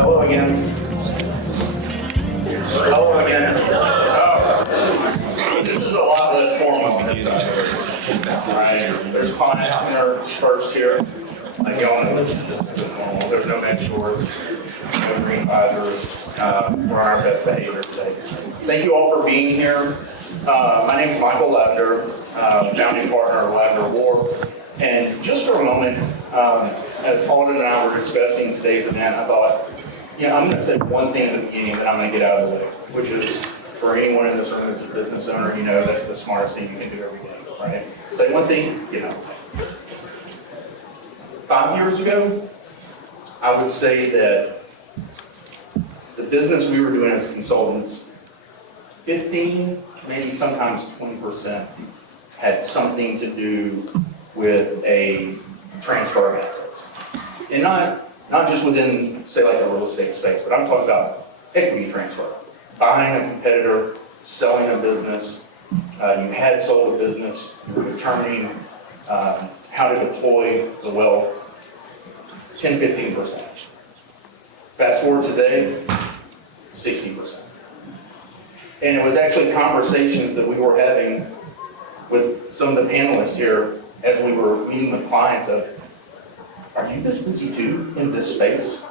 Hello again. Hello again. Oh, this is a lot less formal on this side. Right. There's clients interspersed here. Like y'all know, this isn't normal. There's no men's shorts, no green visors. We're on our best behavior today. Thank you all for being here. My name is Michael Lavender, founding partner of Lavender Wharf. And just for a moment, as Alden and I were discussing today's event, I thought, I'm going to say one thing at the beginning that I'm going to get out of the way, which is for anyone in this room as a business owner, that's the smartest thing you can do every day, right? Say one thing, get out of the way. 5 years ago, I would say that the business we were doing as consultants, 15, maybe sometimes 20% had something to do with a transfer of assets. And not just within, say, like a real estate space, but I'm talking about equity transfer. Buying a competitor, selling a business, you had sold a business, you were determining how to deploy the wealth, 10, 15%. Fast forward today, 60%. And it was actually conversations that we were having with some of the panelists here as we were meeting with clients of, are you this busy too in this space?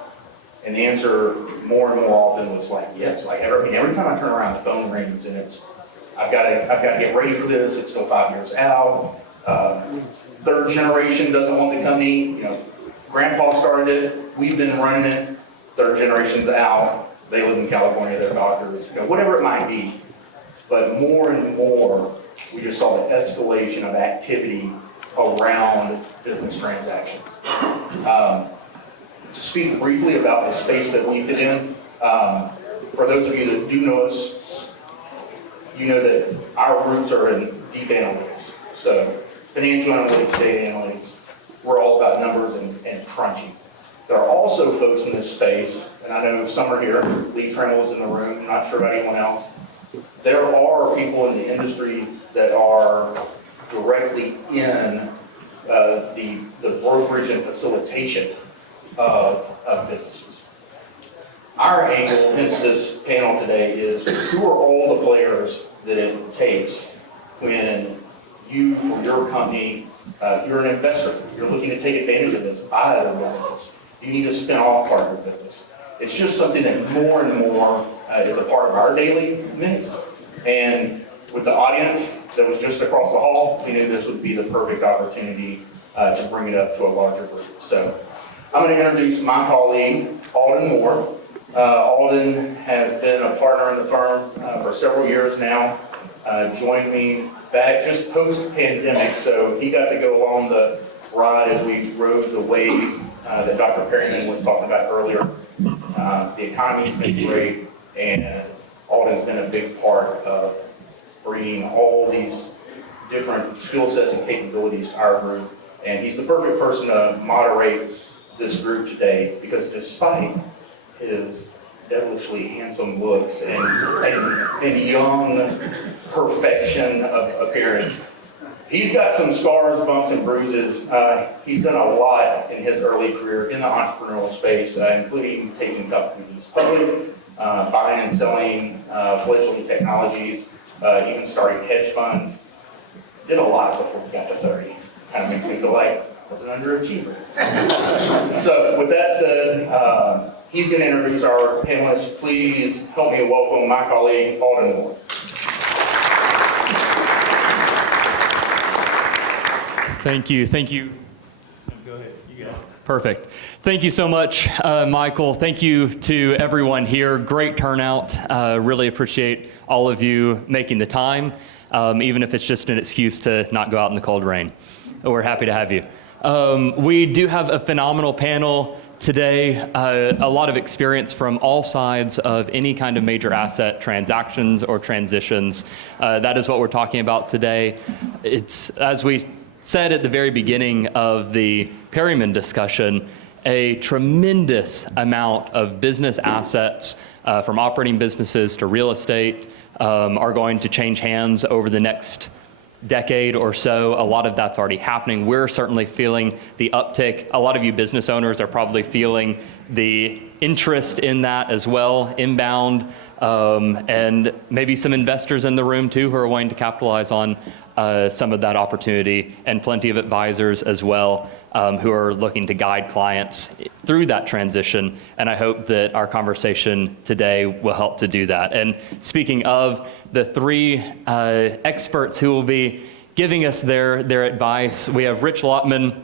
And the answer more and more often was like, yes. Like every time I turn around, the phone rings and it's, I've got to get ready for this. It's still 5 years out. Third generation doesn't want the company. Grandpa started it. We've been running it. Third generation's out. They live in California. They're doctors. Whatever it might be. But more and more, we just saw the escalation of activity around business transactions. To speak briefly about the space that we fit in, for those of you that do know us, you know that our roots are in deep analytics. So financial analytics, data analytics, we're all about numbers and crunching. There are also folks in this space, and I know some are here, Lee Trammell's in the room, I'm not sure about anyone else. There are people in the industry that are directly in the brokerage and facilitation of businesses. Our angle, hence this panel today, is who are all the players that it takes when you, for your company, you're an investor, you're looking to take advantage of this, buy other businesses. You need to spin off part of your business. It's just something that more and more is a part of our daily mix. And with the audience that was just across the hall, we knew this would be the perfect opportunity to bring it up to a larger group. So I'm going to introduce my colleague, Alden Moore. Alden has been a partner in the firm for several years now. Joined me back just post-pandemic, so he got to go along the ride as we rode the wave that Dr. Perryman was talking about earlier. The economy's been great, and Alden's been a big part of bringing all these different skill sets and capabilities to our group. And he's the perfect person to moderate this group today, because despite his devilishly handsome looks and young perfection of appearance, he's got some scars, bumps, and bruises. He's done a lot in his early career in the entrepreneurial space, including taking companies public, buying and selling fledgling technologies, even starting hedge funds. Did a lot before we got to 30. Kind of makes me feel like I was an underachiever. So with that said, he's going to introduce our panelists. Please help me welcome my colleague, Alden Moore. Thank you. Go ahead. You got it. Perfect. Thank you so much, Michael. Thank you to everyone here. Great turnout. Really appreciate all of you making the time, even if it's just an excuse to not go out in the cold rain. We're happy to have you. We do have a phenomenal panel today, a lot of experience from all sides of any kind of major asset transactions or transitions. That is what we're talking about today. It's, as we said at the very beginning of the Perryman discussion, a tremendous amount of business assets from operating businesses to real estate are going to change hands over the next decade or so. A lot of that's already happening. We're certainly feeling the uptick. A lot of you business owners are probably feeling the interest in that as well, inbound, and maybe some investors in the room too who are wanting to capitalize on some of that opportunity, and plenty of advisors as well who are looking to guide clients through that transition. And I hope that our conversation today will help to do that. And speaking of the three experts who will be giving us their advice, we have Rich Lottman,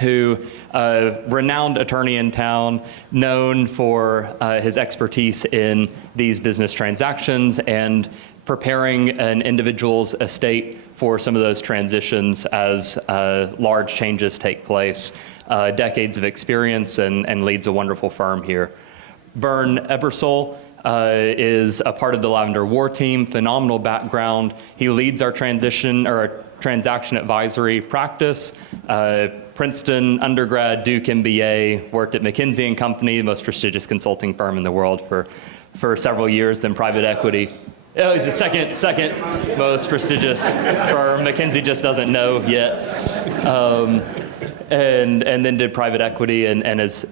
who renowned attorney in town, known for his expertise in these business transactions and preparing an individual's estate for some of those transitions as large changes take place. Decades of experience and leads a wonderful firm here. Vern Ebersole is a part of the Lavender War Team, phenomenal background. He leads our transition or our transaction advisory practice. Princeton undergrad, Duke MBA, worked at McKinsey & Company, the most prestigious consulting firm in the world for several years, then private equity. Oh, the second most prestigious firm. McKinsey just doesn't know yet. And then did private equity and has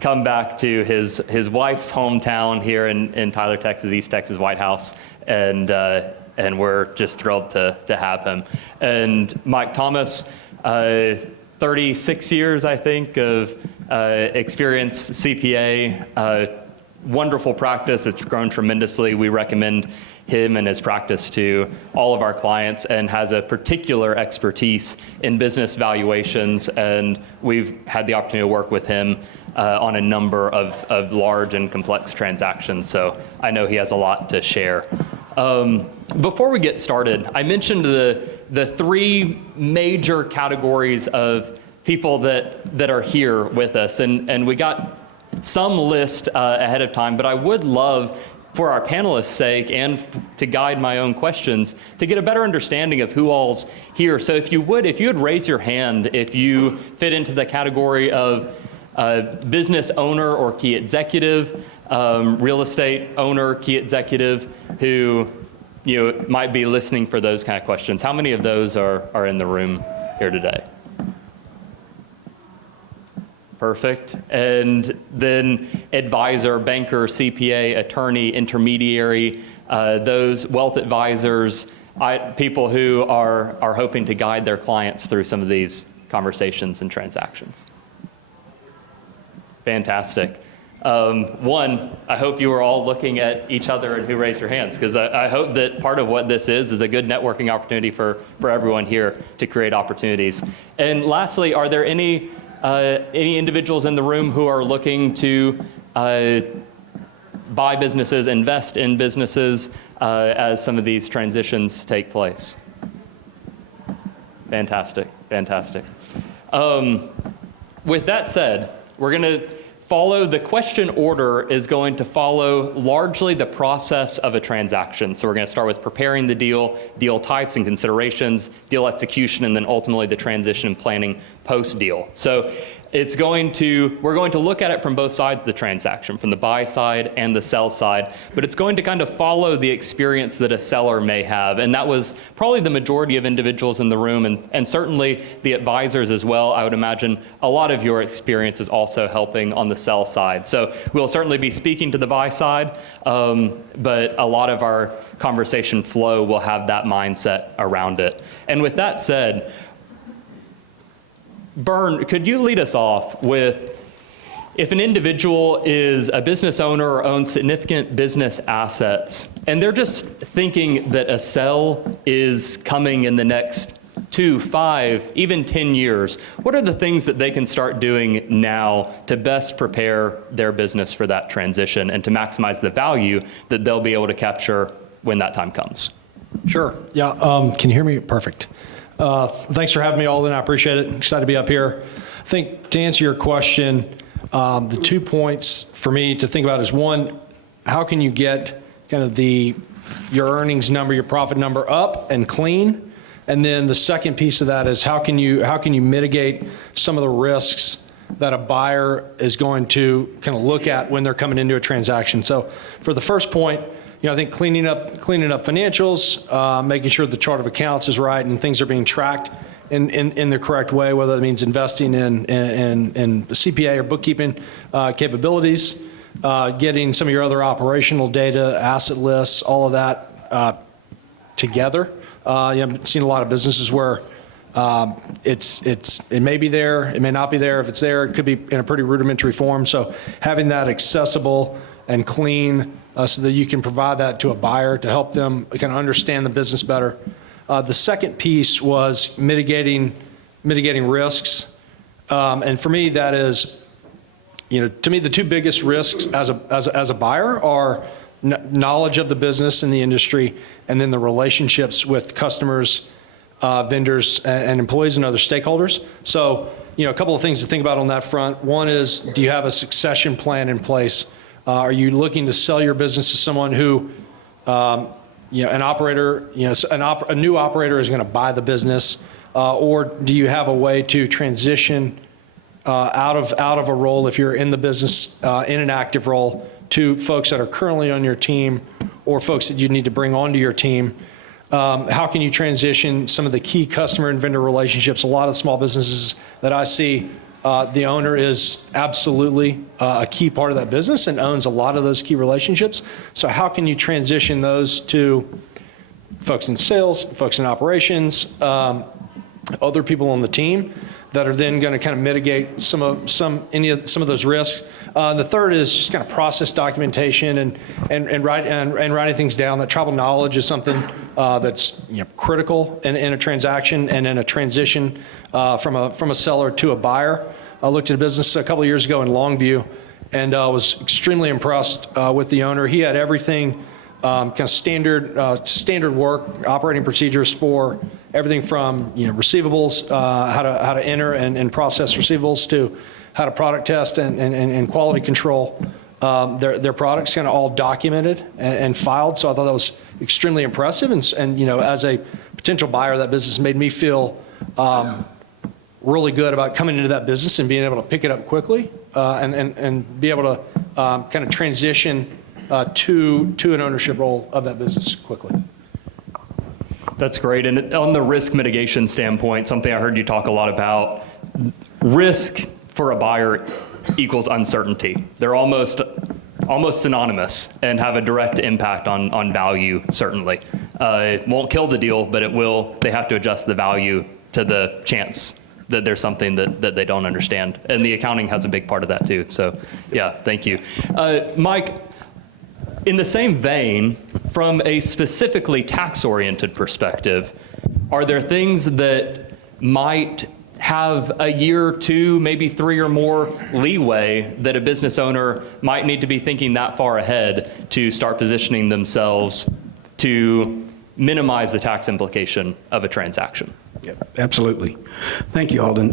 come back to his wife's hometown here in Tyler, Texas, East Texas, White House, and we're just thrilled to have him. And Mike Thomas, 36 years, I think, of experience, CPA, wonderful practice. It's grown tremendously. We recommend him and his practice to all of our clients, and has a particular expertise in business valuations. And we've had the opportunity to work with him on a number of large and complex transactions. So I know he has a lot to share. Before we get started, I mentioned the three major categories of people that are here with us, and we got some list ahead of time, but I would love, for our panelists' sake and to guide my own questions, to get a better understanding of who all's here. So if you would raise your hand if you fit into the category of business owner or key executive, real estate owner, key executive, who might be listening for those kind of questions. How many of those are in the room here today? Perfect. And then advisor, banker, CPA, attorney, intermediary, those wealth advisors, people who are hoping to guide their clients through some of these conversations and transactions. Fantastic. One, I hope you are all looking at each other and who raised your hands, because I hope that part of what this is a good networking opportunity for everyone here to create opportunities. And lastly, are there any individuals in the room who are looking to buy businesses, invest in businesses as some of these transitions take place? Fantastic, fantastic. With that said, we're going to follow, the question order is going to follow largely the process of a transaction. So we're going to start with preparing the deal types and considerations, deal execution, and then ultimately the transition and planning post-deal. So we're going to look at it from both sides of the transaction, from the buy side and the sell side, but it's going to kind of follow the experience that a seller may have. And that was probably the majority of individuals in the room, and certainly the advisors as well. I would imagine a lot of your experience is also helping on the sell side. So we'll certainly be speaking to the buy side, but a lot of our conversation flow will have that mindset around it. And with that said, Vern, could you lead us off with, if an individual is a business owner or owns significant business assets, and they're just thinking that a sell is coming in the next 2, 5, even 10 years, what are the things that they can start doing now to best prepare their business for that transition and to maximize the value that they'll be able to capture when that time comes? Sure. Yeah. Can you hear me? Perfect. Thanks for having me all in. I appreciate it. Excited to be up here. I think to answer your question, the 2 points for me to think about is, one, how can you get kind of your earnings number, your profit number up and clean? And then the second piece of that is how can you mitigate some of the risks that a buyer is going to kind of look at when they're coming into a transaction. So for the first point, I think cleaning up financials, making sure the chart of accounts is right and things are being tracked in the correct way, whether that means investing in CPA or bookkeeping capabilities, getting some of your other operational data, asset lists, all of that together. I've seen a lot of businesses where it may be there, it may not be there. If it's there, it could be in a pretty rudimentary form. So having that accessible and clean so that you can provide that to a buyer to help them kind of understand the business better. The second piece was mitigating risks. And for me, that is, to me, the two biggest risks as a buyer are knowledge of the business and the industry, and then the relationships with customers, vendors, and employees and other stakeholders. So, a couple of things to think about on that front. One is, do you have a succession plan in place? Are you looking to sell your business to someone who, an operator, a new operator is going to buy the business, or do you have a way to transition out of a role, if you're in the business in an active role, to folks that are currently on your team or folks that you need to bring onto your team? How can you transition some of the key customer and vendor relationships? A lot of small businesses that I see, the owner is absolutely a key part of that business and owns a lot of those key relationships. So how can you transition those to folks in sales, folks in operations, other people on the team that are then going to kind of mitigate some of those risks? The third is just kind of process documentation and writing things down. That tribal knowledge is something that's critical in a transaction and in a transition from a seller to a buyer. I looked at a business a couple of years ago in Longview and was extremely impressed with the owner. He had everything kind of standard work, operating procedures for everything from receivables, how to enter and process receivables, to how to product test and quality control their products, kind of all documented and filed. So I thought that was extremely impressive. And as a potential buyer, that business made me feel really good about coming into that business and being able to pick it up quickly and be able to kind of transition to an ownership role of that business quickly. That's great. And on the risk mitigation standpoint, something I heard you talk a lot about, risk for a buyer equals uncertainty. They're almost synonymous and have a direct impact on value, certainly. It won't kill the deal, but it will. They have to adjust the value to the chance that there's something that they don't understand. And the accounting has a big part of that too. So yeah, thank you. Mike, in the same vein, from a specifically tax-oriented perspective, are there things that might have a year, two, maybe three or more leeway that a business owner might need to be thinking that far ahead to start positioning themselves to minimize the tax implication of a transaction? Yep, absolutely. Thank you, Alden.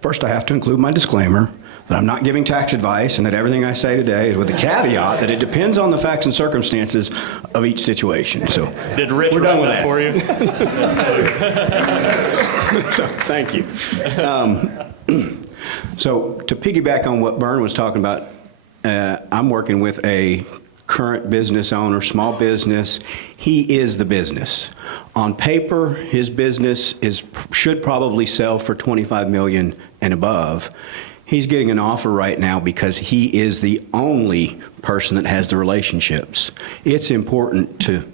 First, I have to include my disclaimer that I'm not giving tax advice and that everything I say today is with the caveat that it depends on the facts and circumstances of each situation. So did Rich we're done with that for you? So thank you. So to piggyback on what Bern was talking about, I'm working with a current business owner, small business. He is the business. On paper, his business should probably sell for $25 million and above. He's getting an offer right now because he is the only person that has the relationships. It's important to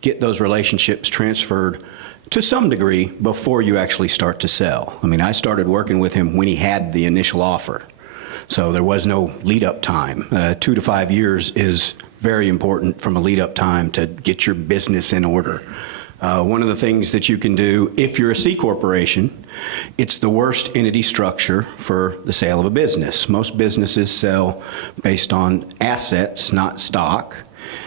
get those relationships transferred to some degree before you actually start to sell. I mean, I started working with him when he had the initial offer. So there was no lead-up time. 2 to 5 years is very important from a lead-up time to get your business in order. One of the things that you can do, if you're a C corporation, it's the worst entity structure for the sale of a business. Most businesses sell based on assets, not stock.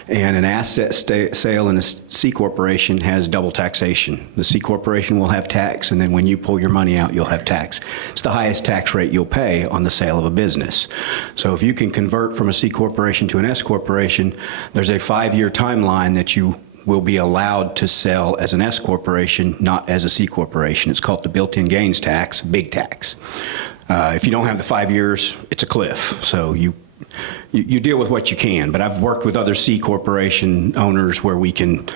And an asset sale in a C corporation has double taxation. The C corporation will have tax, and then when you pull your money out, you'll have tax. It's the highest tax rate you'll pay on the sale of a business. So if you can convert from a C corporation to an S corporation, there's a 5-year timeline that you will be allowed to sell as an S corporation, not as a C corporation. It's called the built-in gains tax, big tax. If you don't have the 5 years, it's a cliff. So you deal with what you can. But I've worked with other C corporation owners where we can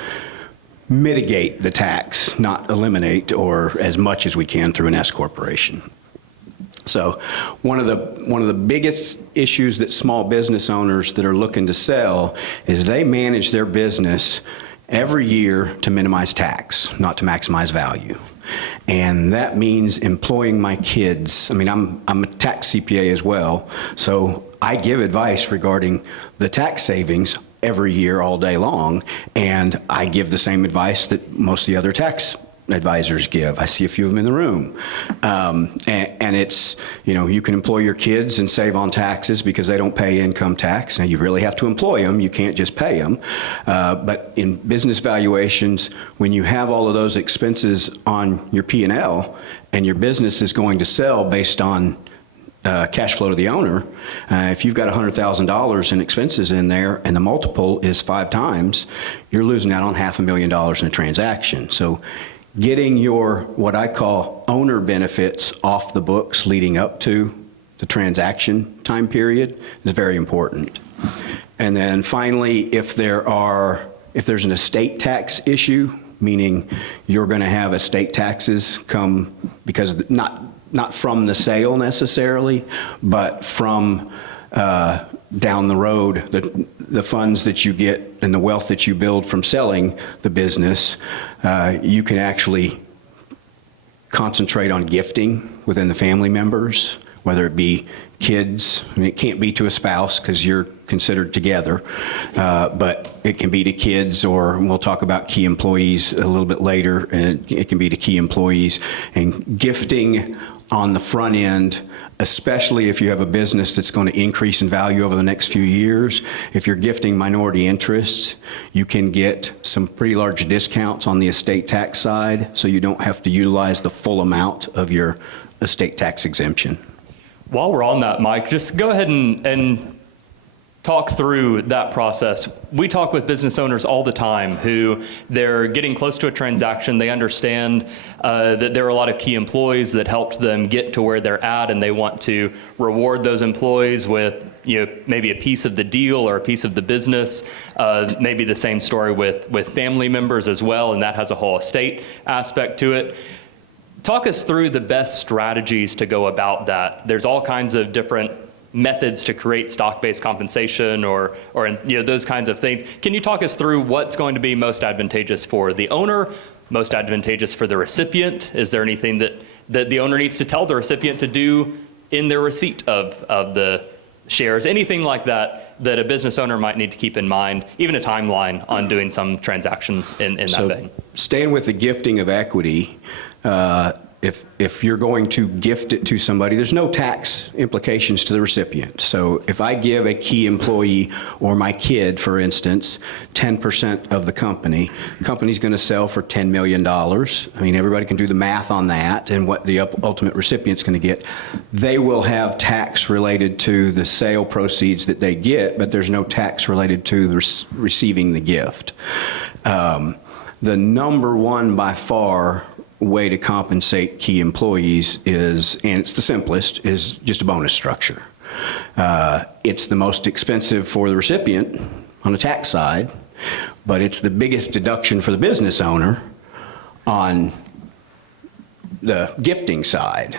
mitigate the tax, not eliminate or as much as we can through an S corporation. So one of the biggest issues that small business owners that are looking to sell is they manage their business every year to minimize tax, not to maximize value. And that means employing my kids. I mean, I'm a tax CPA as well, so I give advice regarding the tax savings every year all day long, and I give the same advice that most of the other tax advisors give. I see a few of them in the room. And it's, you can employ your kids and save on taxes because they don't pay income tax. Now, you really have to employ them. You can't just pay them. But in business valuations, when you have all of those expenses on your P&L and your business is going to sell based on cash flow to the owner, if you've got $100,000 in expenses in there and the multiple is 5 times, you're losing out on $500,000 in a transaction. So getting your, what I call owner benefits off the books leading up to the transaction time period is very important. And then finally, if there's an estate tax issue, meaning you're going to have estate taxes come because not from the sale necessarily, but from down the road, the funds that you get and the wealth that you build from selling the business, you can actually concentrate on gifting within the family members, whether it be kids. I mean, it can't be to a spouse because you're considered together, but it can be to kids, or we'll talk about key employees a little bit later, and it can be to key employees. And gifting on the front end, especially if you have a business that's going to increase in value over the next few years, if you're gifting minority interests, you can get some pretty large discounts on the estate tax side, so you don't have to utilize the full amount of your estate tax exemption. While we're on that, Mike, just go ahead and talk through that process. We talk with business owners all the time who they're getting close to a transaction. They understand that there are a lot of key employees that helped them get to where they're at, and they want to reward those employees with maybe a piece of the deal or a piece of the business. Maybe the same story with family members as well, and that has a whole estate aspect to it. Talk us through the best strategies to go about that. There's all kinds of different methods to create stock-based compensation or those kinds of things. Can you talk us through what's going to be most advantageous for the owner, most advantageous for the recipient? Is there anything that the owner needs to tell the recipient to do in their receipt of the shares? Anything like that a business owner might need to keep in mind, even a timeline on doing some transaction in that vein? Staying with the gifting of equity, if you're going to gift it to somebody, there's no tax implications to the recipient. So if I give a key employee or my kid, for instance, 10% of the company's going to sell for $10 million. I mean, everybody can do the math on that and what the ultimate recipient's going to get. They will have tax related to the sale proceeds that they get, but there's no tax related to receiving the gift. The number one by far way to compensate key employees is, and it's the simplest, is just a bonus structure. It's the most expensive for the recipient on the tax side, but it's the biggest deduction for the business owner on the gifting side.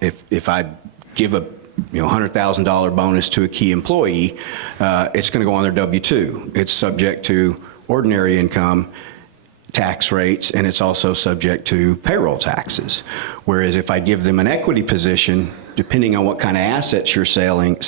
If I give a $100,000 bonus to a key employee, it's going to go on their W-2. It's subject to ordinary income tax rates, and it's also subject to payroll taxes. Whereas if I give them an equity position, depending on what kind of assets you're selling,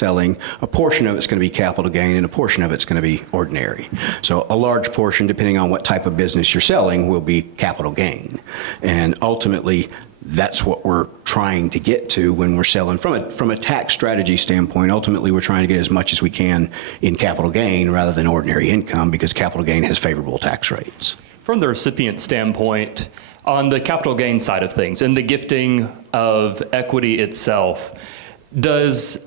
a portion of it's going to be capital gain and a portion of it's going to be ordinary. So a large portion, depending on what type of business you're selling, will be capital gain. And ultimately, that's what we're trying to get to when we're selling. From a tax strategy standpoint, ultimately we're trying to get as much as we can in capital gain rather than ordinary income, because capital gain has favorable tax rates. From the recipient standpoint, on the capital gain side of things and the gifting of equity itself, does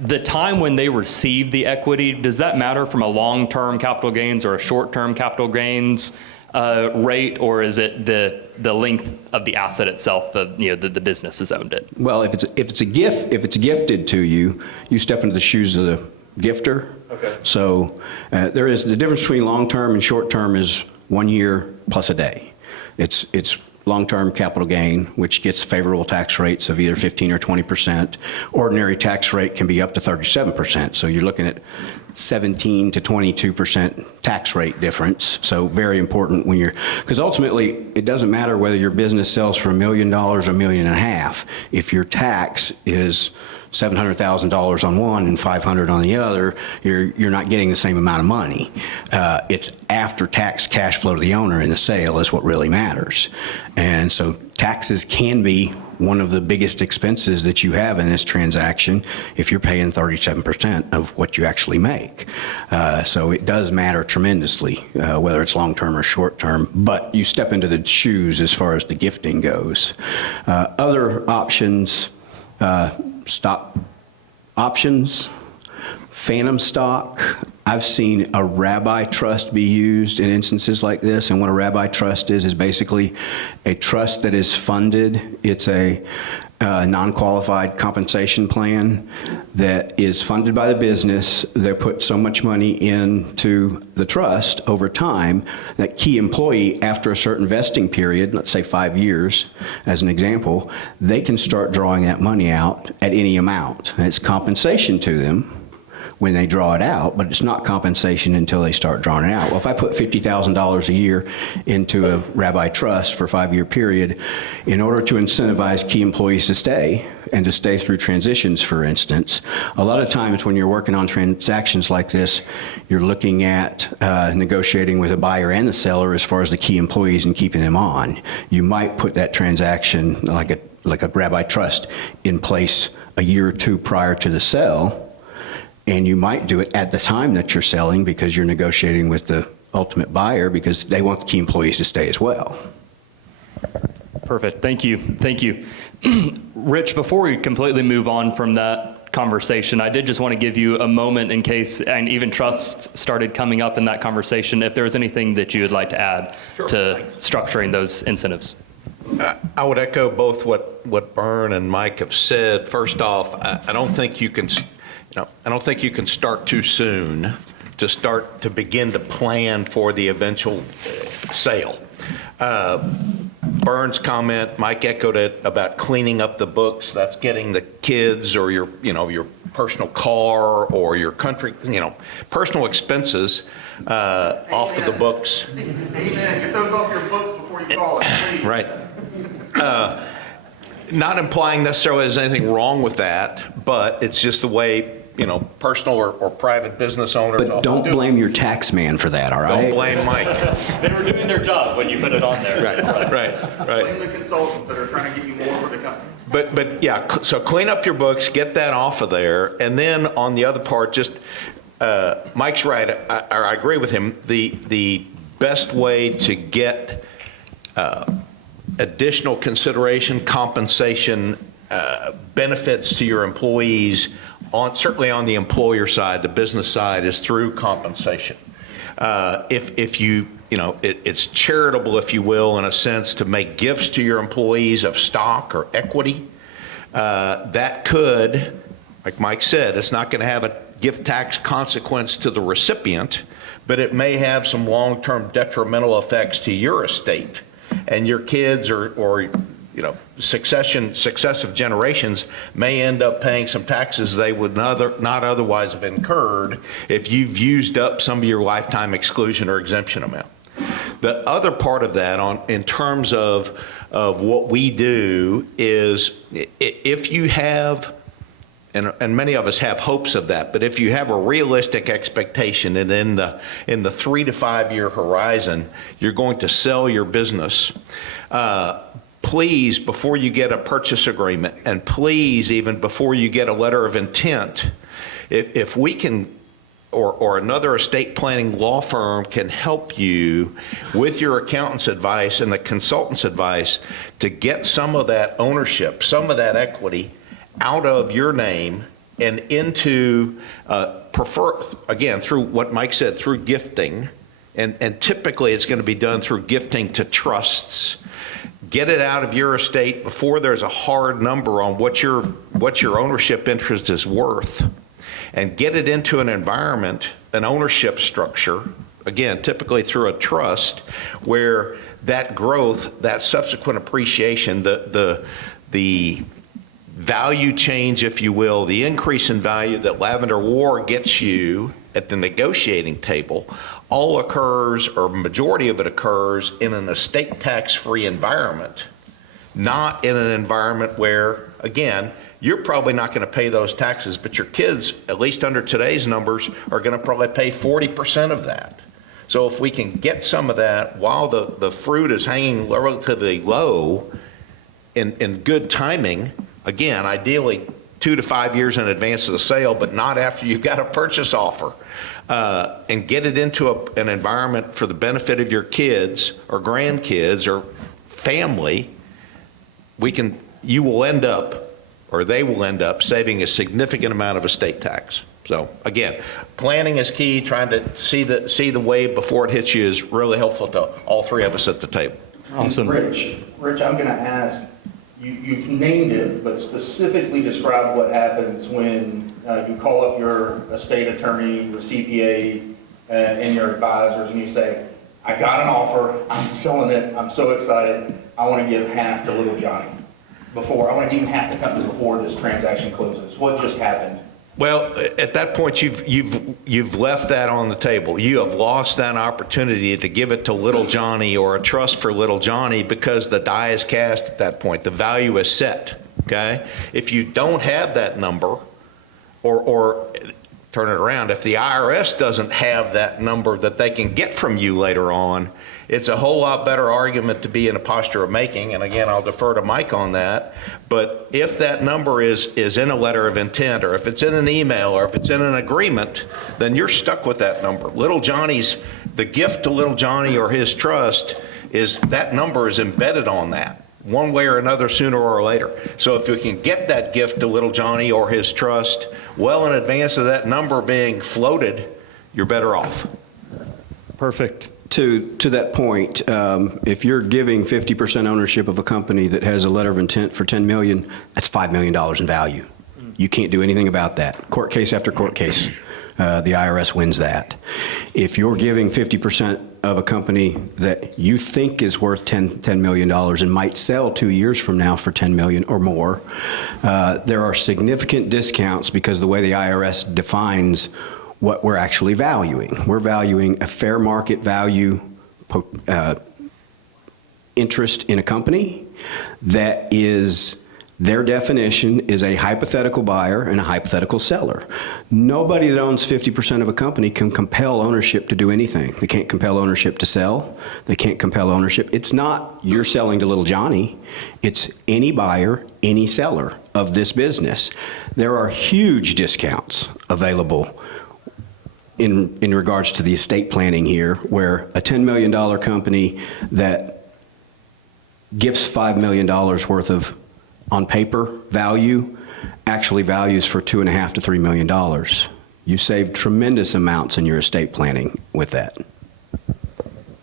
the time when they receive the equity, does that matter from a long-term capital gains or a short-term capital gains rate, or is it the length of the asset itself of the business has owned it? Well, if it's gifted to you, you step into the shoes of the gifter. Okay. So there is the difference between long-term and short-term is 1 year plus a day. It's long-term capital gain, which gets favorable tax rates of either 15 or 20%. Ordinary tax rate can be up to 37%. So you're looking at 17 to 22% tax rate difference. So very important when you're, because ultimately it doesn't matter whether your business sells for $1 million or $1.5 million. If your tax is $700,000 on one and $500 on the other, you're not getting the same amount of money. It's after-tax cash flow to the owner in the sale is what really matters. And so taxes can be one of the biggest expenses that you have in this transaction if you're paying 37% of what you actually make. So it does matter tremendously, whether it's long-term or short-term, but you step into the shoes as far as the gifting goes. Other options, stock options, phantom stock. I've seen a rabbi trust be used in instances like this, and what a rabbi trust is basically a trust that is funded. It's a non-qualified compensation plan that is funded by the business. They put so much money into the trust over time that key employee, after a certain vesting period, let's say 5 years as an example, they can start drawing that money out at any amount. And it's compensation to them when they draw it out, but it's not compensation until they start drawing it out. Well, if I put $50,000 a year into a rabbi trust for a 5-year period, in order to incentivize key employees to stay, and to stay through transitions, for instance, a lot of times when you're working on transactions like this, you're looking at negotiating with a buyer and the seller as far as the key employees and keeping them on. You might put that transaction, like a rabbi trust, in place a year or two prior to the sale. And you might do it at the time that you're selling because you're negotiating with the ultimate buyer because they want the key employees to stay as well. Perfect. Thank you. Thank you. Rich, before we completely move on from that conversation, I did just want to give you a moment in case, and even trust started coming up in that conversation, if there was anything that you would like to add to structuring those incentives. I would echo both what Bern and Mike have said. First off, I don't think you can start too soon to begin to plan for the eventual sale. Bern's comment, Mike echoed it about cleaning up the books. That's getting the kids or your personal car or your personal expenses off of the books. Amen. Get those off your books before you call it. Please. Right. Not implying necessarily there's anything wrong with that, but it's just the way personal or private business owners. But don't blame your tax man for that, all right? Don't blame Mike. They were doing their job when you put it on there. Right. Blame the consultants that are trying to give you more for the company. But yeah, so clean up your books, get that off of there, and then on the other part, just Mike's right. I agree with him. The best way to get additional consideration, compensation, benefits to your employees, certainly on the employer side, the business side, is through compensation. If you it's charitable, if you will, in a sense, to make gifts to your employees of stock or equity. That could, like Mike said, it's not going to have a gift tax consequence to the recipient, but it may have some long-term detrimental effects to your estate and your kids or successive generations may end up paying some taxes they would not otherwise have incurred if you've used up some of your lifetime exclusion or exemption amount. The other part of that, in terms of what we do, is if you have, and many of us have hopes of that, but if you have a realistic expectation and in the 3 to 5 year horizon, you're going to sell your business, please, before you get a purchase agreement, and please, even before you get a letter of intent, if we can, or another estate planning law firm can help you with your accountant's advice and the consultant's advice to get some of that ownership, some of that equity out of your name and into, again, through what Mike said, through gifting, and typically it's going to be done through gifting to trusts. Get it out of your estate before there's a hard number on what your ownership interest is worth, and get it into an environment, an ownership structure again, typically through a trust, where that growth, that subsequent appreciation, the value change, if you will, the increase in value that Lavender War gets you at the negotiating table, all occurs, or majority of it occurs, in an estate tax-free environment, not in an environment where, again, you're probably not going to pay those taxes, but your kids, at least under today's numbers, are going to probably pay 40% of that. So if we can get some of that while the fruit is hanging relatively low in good timing, again, ideally 2 to 5 years in advance of the sale, but not after you've got a purchase offer, and get it into an environment for the benefit of your kids or grandkids or family, you will end up, or they will end up, saving a significant amount of estate tax. So again, planning is key. Trying to see the wave before it hits you is really helpful to all three of us at the table. Awesome. Rich, I'm going to ask, you've named it, but specifically describe what happens when you call up your estate attorney, your CPA, and your advisors, and you say, I got an offer, I'm selling it, I'm so excited, I want to give half to little Johnny. I want to give him half the company before this transaction closes. What just happened? Well, at that point, you've left that on the table. You have lost that opportunity to give it to little Johnny or a trust for little Johnny, because the die is cast at that point. The value is set, okay? If you don't have that number, or turn it around, if the IRS doesn't have that number that they can get from you later on, it's a whole lot better argument to be in a posture of making. And again, I'll defer to Mike on that. But if that number is in a letter of intent, or if it's in an email, or if it's in an agreement, then you're stuck with that number. The gift to little Johnny or his trust is that number is embedded on that, one way or another, sooner or later. So if we can get that gift to little Johnny or his trust well in advance of that number being floated, you're better off. Perfect. To that point, if you're giving 50% ownership of a company that has a letter of intent for $10 million, that's $5 million in value. You can't do anything about that. Court case after court case, the IRS wins that. If you're giving 50% of a company that you think is worth $10 million and might sell 2 years from now for $10 million or more, there are significant discounts because the way the IRS defines what we're actually valuing. We're valuing a fair market value interest in a company that is, their definition is a hypothetical buyer and a hypothetical seller. Nobody that owns 50% of a company can compel ownership to do anything. They can't compel ownership to sell. They can't compel ownership. It's not you're selling to little Johnny. It's any buyer, any seller of this business. There are huge discounts available in regards to the estate planning here, where a $10 million company that gives $5 million worth of, on paper, value, actually values for $2.5 to $3 million. You save tremendous amounts in your estate planning with that.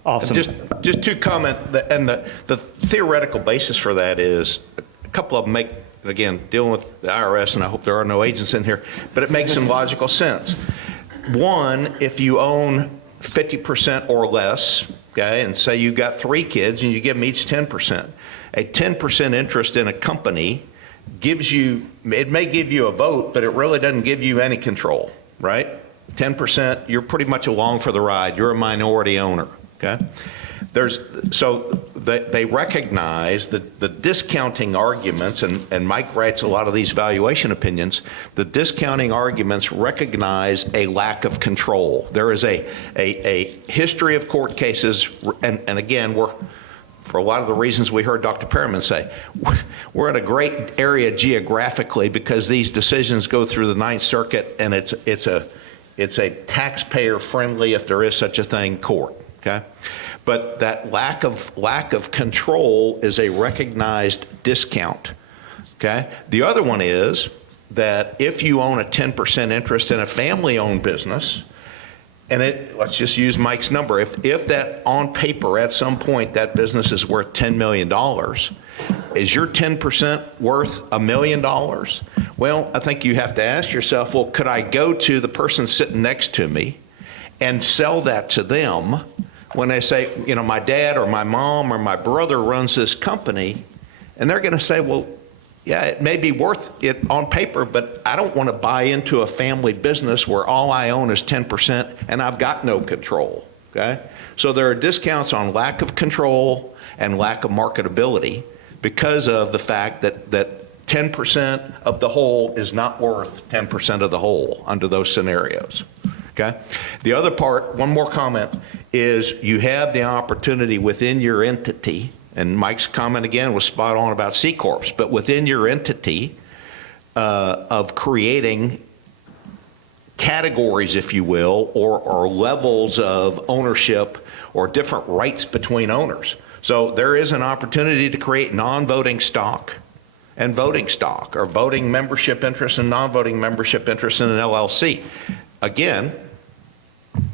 Awesome. Just to comment, and the theoretical basis for that is a couple of them make, again, dealing with the IRS, and I hope there are no agents in here, but it makes some logical sense. One, if you own 50% or less, okay, and say you've got 3 kids and you give them each 10%, a 10% interest in a company gives you, it may give you a vote, but it really doesn't give you any control, right? 10%, you're pretty much along for the ride. You're a minority owner, okay? So they recognize that the discounting arguments, and Mike writes a lot of these valuation opinions, the discounting arguments recognize a lack of control. There is a history of court cases, and again, for a lot of the reasons we heard Dr. Perriman say, we're in a great area geographically because these decisions go through the Ninth Circuit, and it's a taxpayer-friendly, if there is such a thing, court, okay? But that lack of control is a recognized discount, okay? The other one is that if you own a 10% interest in a family-owned business, and let's just use Mike's number, if that on paper at some point that business is worth $10 million, is your 10% worth $1 million? Well, I think you have to ask yourself, well, could I go to the person sitting next to me and sell that to them, when they say, you know, my dad or my mom or my brother runs this company, and they're going to say, well, yeah, it may be worth it on paper, but I don't want to buy into a family business where all I own is 10% and I've got no control, okay? So there are discounts on lack of control and lack of marketability because of the fact that 10% of the whole is not worth 10% of the whole under those scenarios, okay? The other part, one more comment, is you have the opportunity within your entity, and Mike's comment again was spot on about C Corps, but within your entity of creating categories, if you will, or levels of ownership or different rights between owners. So there is an opportunity to create non-voting stock and voting stock, or voting membership interest and non-voting membership interest in an LLC. Again,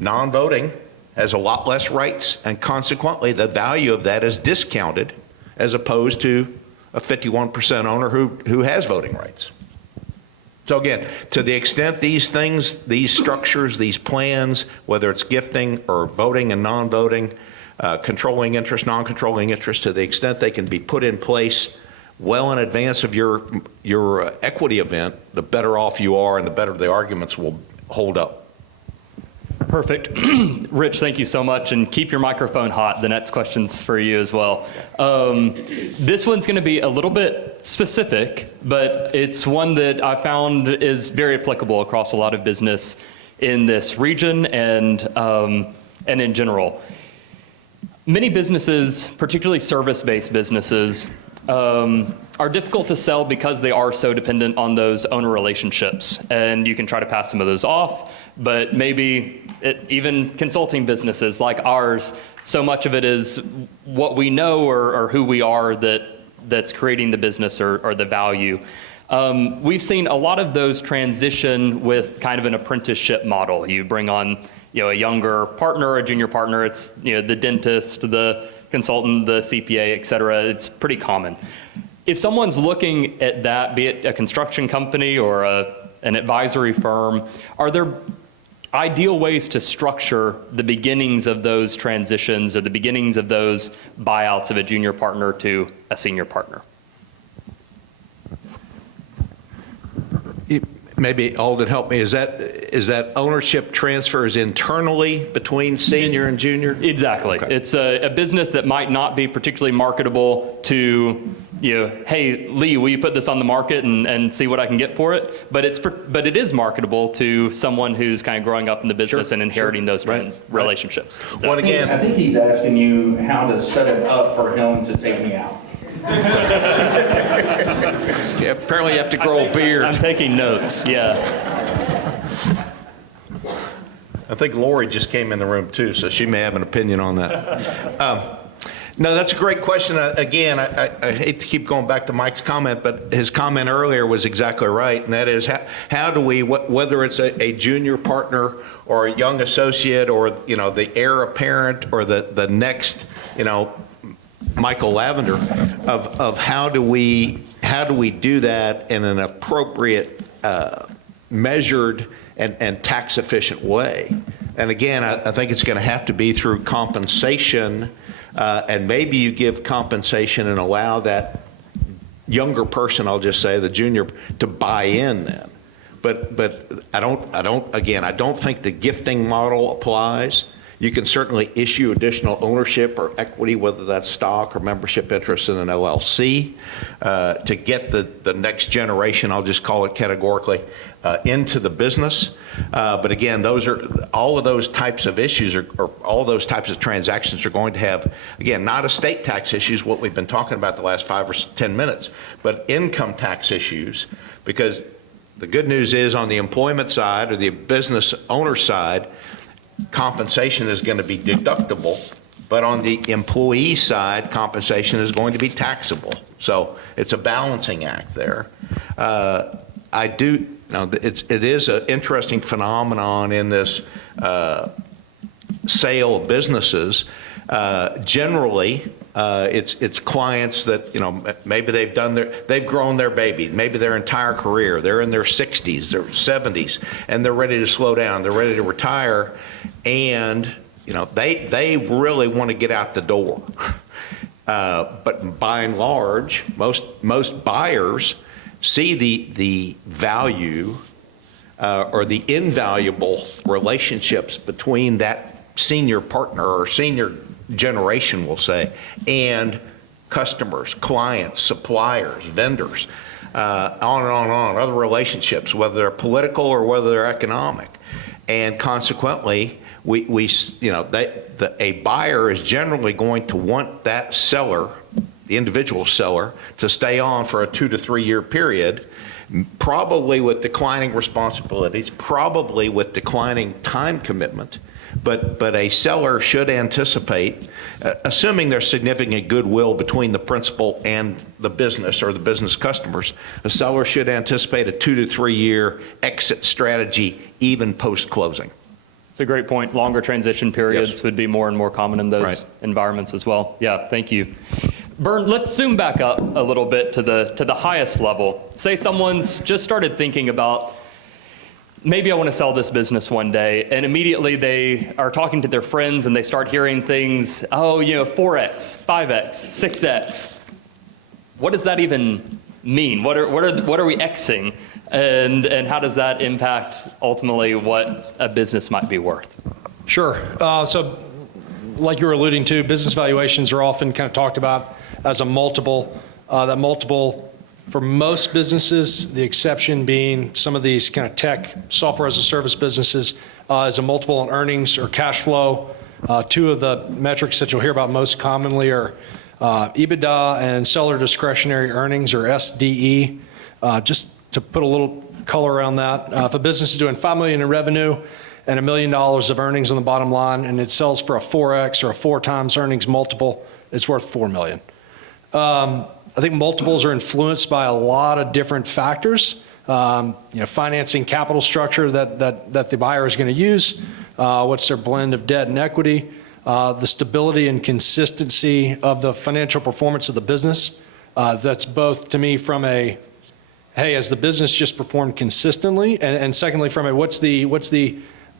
non-voting has a lot less rights, and consequently the value of that is discounted as opposed to a 51% owner who has voting rights. So again, to the extent these things, these structures, these plans, whether it's gifting or voting and non-voting, controlling interest, non-controlling interest, to the extent they can be put in place well in advance of your equity event, the better off you are and the better the arguments will hold up. Perfect. Rich, thank you so much, and keep your microphone hot. The next question's for you as well. This one's going to be a little bit specific, but it's one that I found is very applicable across a lot of business in this region and in general. Many businesses, particularly service-based businesses, are difficult to sell because they are so dependent on those owner relationships, and you can try to pass some of those off, but maybe even consulting businesses like ours, so much of it is what we know or who we are that's creating the business or the value. We've seen a lot of those transition with kind of an apprenticeship model. You bring on, a younger partner, a junior partner. It's, the dentist, the consultant, the CPA, et cetera. It's pretty common. If someone's looking at that, be it a construction company or an advisory firm, are there ideal ways to structure the beginnings of those transitions or the beginnings of those buyouts of a junior partner to a senior partner? Maybe Alden, help me. Is that ownership transfers internally between senior and junior? Exactly. Okay. It's a business that might not be particularly marketable to, hey, Lee, will you put this on the market and see what I can get for it? But it is marketable to someone who's kind of growing up in the business and inheriting those relationships. Well, again, I think he's asking you how to set it up for him to take me out. Yeah, apparently you have to grow a beard. I'm taking notes, yeah. I think Lori just came in the room too, so she may have an opinion on that. No, that's a great question. Again, I hate to keep going back to Mike's comment, but his comment earlier was exactly right, and that is how do we, whether it's a junior partner or a young associate or the heir apparent or the next Michael Lavender, of how do we do that in an appropriate, measured and tax efficient way? And again, I think it's going to have to be through compensation, and maybe you give compensation and allow that younger person, I'll just say the junior, to buy in then. But I don't think the gifting model applies. You can certainly issue additional ownership or equity, whether that's stock or membership interest in an LLC, to get the next generation, I'll just call it categorically, into the business. But again, all of those types of issues or all those types of transactions are going to have, again, not estate tax issues, what we've been talking about the last 5 or 10 minutes, but income tax issues, because the good news is on the employment side or the business owner side, compensation is going to be deductible, but on the employee side, compensation is going to be taxable. So it's a balancing act there. It is an interesting phenomenon in this sale of businesses. Generally, It's clients that, maybe they've grown their baby, maybe their entire career. They're in their 60s, their 70s, and they're ready to slow down. They're ready to retire, and they really want to get out the door. But by and large, most buyers see the value or the invaluable relationships between that senior partner or senior generation, we'll say, and customers, clients, suppliers, vendors, on and on and on, other relationships, whether they're political or whether they're economic. And consequently, a buyer is generally going to want that seller, the individual seller, to stay on for a 2 to 3 year period, probably with declining responsibilities, probably with declining time commitment. But a seller should anticipate, assuming there's significant goodwill between the principal and the business or the business customers, a seller should anticipate a 2 to 3 year exit strategy even post-closing. It's a great point. Longer transition periods Yes. would be more and more common in those Right. environments as well. Yeah, thank you. Bern, let's zoom back up a little bit to the highest level. Say someone's just started thinking about, maybe I want to sell this business one day, and immediately they are talking to their friends and they start hearing things, 4X, 5X, 6X. What does that even mean? What are we Xing? And how does that impact ultimately what a business might be worth? Sure. So like you were alluding to, business valuations are often kind of talked about as a multiple. That multiple, for most businesses, the exception being some of these kind of tech software as a service businesses, is a multiple on earnings or cash flow. Two of the metrics that you'll hear about most commonly are EBITDA and seller discretionary earnings, or SDE. Just to put a little color around that, if a business is doing $5 million in revenue and $1 million of earnings on the bottom line, and it sells for a 4X or a 4 times earnings multiple, it's worth $4 million. I think multiples are influenced by a lot of different factors. Financing, capital structure that the buyer is going to use, what's their blend of debt and equity, the stability and consistency of the financial performance of the business. That's both, to me, from a, hey, has the business just performed consistently? And secondly, from a, what's the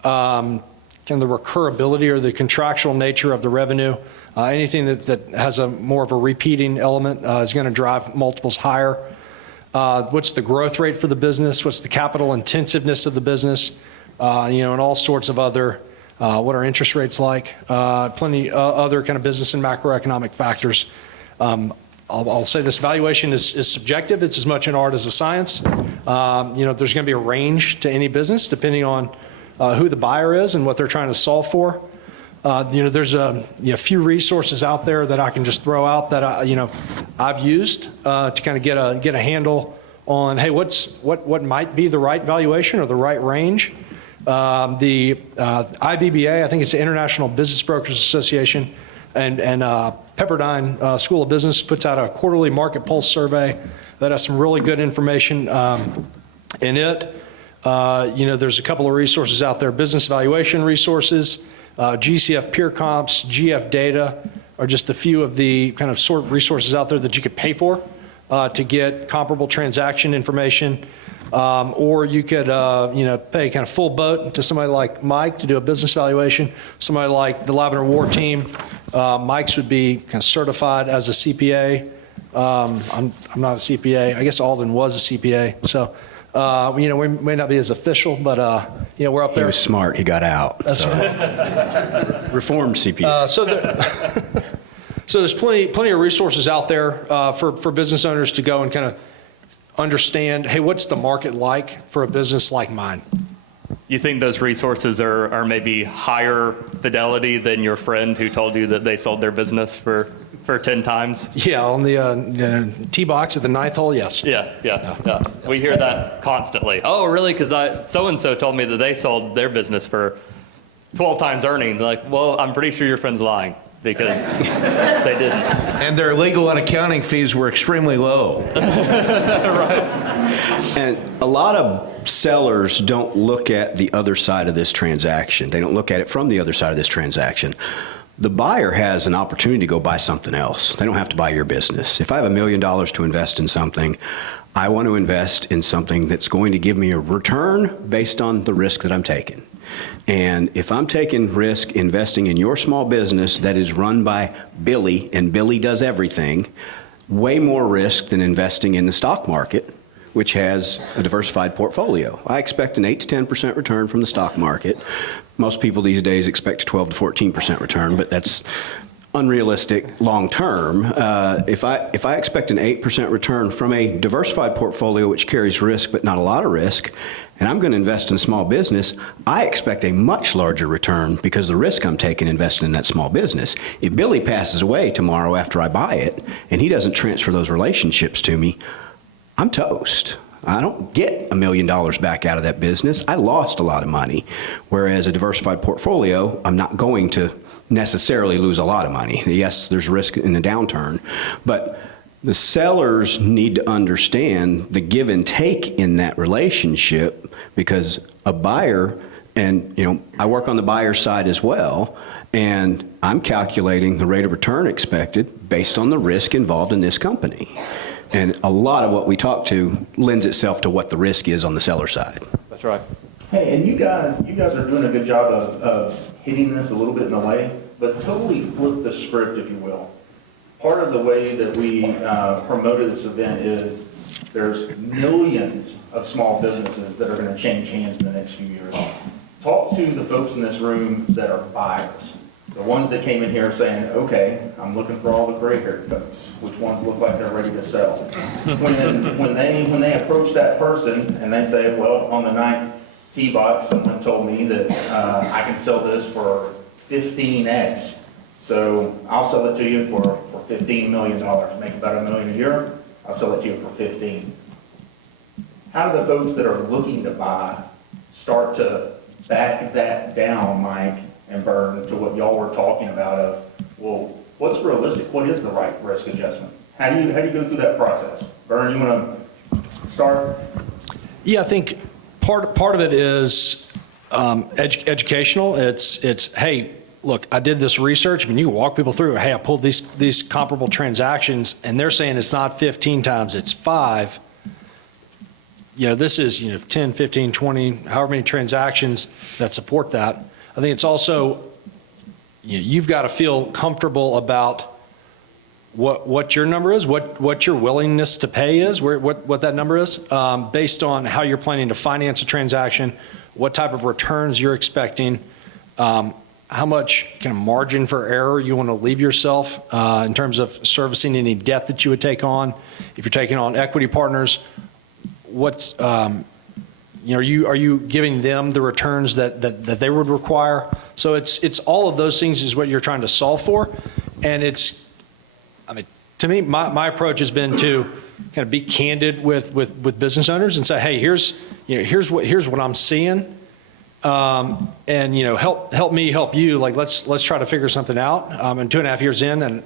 kind of the recurability or the contractual nature of the revenue? Anything that has a more of a repeating element is going to drive multiples higher. What's the growth rate for the business? What's the capital intensiveness of the business? And all sorts of other, what are interest rates like? Plenty other kind of business and macroeconomic factors. I'll say this, valuation is subjective. It's as much an art as a science. There's going to be a range to any business depending on who the buyer is and what they're trying to solve for. There's a few resources out there that I can just throw out that I've used to kind of get a handle on, hey, what might be the right valuation or the right range. The IBBA, I think it's the International Business Brokers Association, and Pepperdine School of Business puts out a quarterly market pulse survey that has some really good information in it. There's a couple of resources out there, business valuation resources, GCF peer comps, GF data are just a few of the kind of sort of resources out there that you could pay for to get comparable transaction information. Or you could, pay kind of full boat to somebody like Mike to do a business valuation. Somebody like the Lavender War Team, Mike's would be kind of certified as a CPA. I'm not a CPA. I guess Alden was a CPA. So, we may not be as official, but, we're up there. He was smart. He got out. That's right. Reformed CPA. So there's plenty of resources out there for business owners to go and kind of understand, hey, what's the market like for a business like mine? You think those resources are maybe higher fidelity than your friend who told you that they sold their business for 10 times? Yeah, on the tee box at the 9th hole, yes. Yeah. We hear that constantly. Oh, really? Because so-and-so told me that they sold their business for 12 times earnings. Like, well, I'm pretty sure your friend's lying because they didn't. And their legal and accounting fees were extremely low. Right. And a lot of sellers don't look at the other side of this transaction. They don't look at it from the other side of this transaction. The buyer has an opportunity to go buy something else. They don't have to buy your business. If I have $1 million to invest in something, I want to invest in something that's going to give me a return based on the risk that I'm taking. And if I'm taking risk investing in your small business that is run by Billy, and Billy does everything, way more risk than investing in the stock market, which has a diversified portfolio. I expect an 8 to 10% return from the stock market. Most people these days expect 12 to 14% return, but that's unrealistic long term. If I expect an 8% return from a diversified portfolio which carries risk but not a lot of risk, and I'm going to invest in a small business, I expect a much larger return because the risk I'm taking investing in that small business. If Billy passes away tomorrow after I buy it and he doesn't transfer those relationships to me, I'm toast. I don't get $1 million back out of that business. I lost a lot of money. Whereas a diversified portfolio, I'm not going to necessarily lose a lot of money. Yes, there's risk in a downturn, but the sellers need to understand the give and take in that relationship, because a buyer, and I work on the buyer side as well, and I'm calculating the rate of return expected based on the risk involved in this company. And a lot of what we talk to lends itself to what the risk is on the seller side. That's right. Hey, and you guys are doing a good job of hitting this a little bit in the way, but totally flip the script, if you will. Part of the way that we promoted this event is there's millions of small businesses that are going to change hands in the next few years. Talk to the folks in this room that are buyers. The ones that came in here saying, okay, I'm looking for all the gray-haired folks. Which ones look like they're ready to sell? When they approach that person and they say, well, on the 9th tee box, someone told me that I can sell this for 15x. So I'll sell it to you for $15 million. Make about $1 million a year. I'll sell it to you for 15. How do the folks that are looking to buy start to back that down, Mike and Vern, to what y'all were talking about of, well, what's realistic? What is the right risk adjustment? How do you go through that process? Vern, you want to start? Yeah, I think part of it is educational. It's hey, look, I did this research. I mean, you can walk people through. Hey, I pulled these comparable transactions, and they're saying it's not 15 times, it's 5. This is 10, 15, 20, however many transactions that support that. I think it's also, you've got to feel comfortable about what your number is, what your willingness to pay is, what that number is, based on how you're planning to finance a transaction, what type of returns you're expecting, how much kind of margin for error you want to leave yourself in terms of servicing any debt that you would take on. If you're taking on equity partners, what's are you giving them the returns that they would require? So it's all of those things is what you're trying to solve for, and to me, my approach has been to kind of be candid with business owners and say, hey, here's what I'm seeing, and help me help you. Like let's try to figure something out. And 2.5 years in, and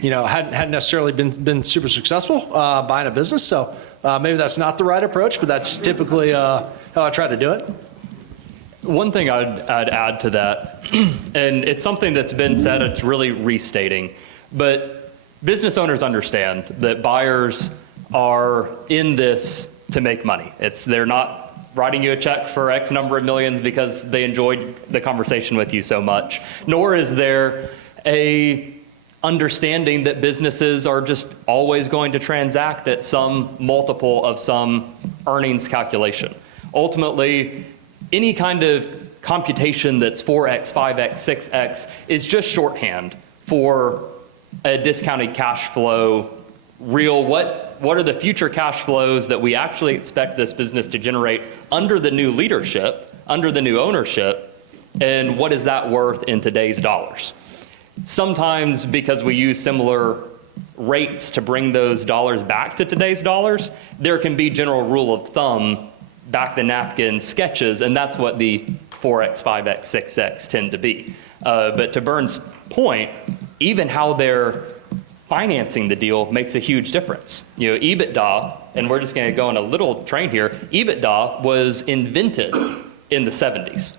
hadn't necessarily been super successful buying a business, so. Maybe that's not the right approach, but that's typically how I try to do it. One thing I'd add to that, and it's something that's been said, it's really restating, but business owners understand that buyers are in this to make money. They're not writing you a check for X number of millions because they enjoyed the conversation with you so much, nor is there a understanding that businesses are just always going to transact at some multiple of some earnings calculation. Ultimately, any kind of computation that's 4x, 5x, 6x is just shorthand for a discounted cash flow. What are the future cash flows that we actually expect this business to generate under the new leadership, under the new ownership, and what is that worth in today's dollars? Sometimes because we use similar rates to bring those dollars back to today's dollars, there can be general rule of thumb, back the napkin sketches, and that's what the 4x, 5x, 6x tend to be. But to Vern's point, even how they're financing the deal makes a huge difference. EBITDA, and we're just going to go on a little train here, EBITDA was invented in the 70s.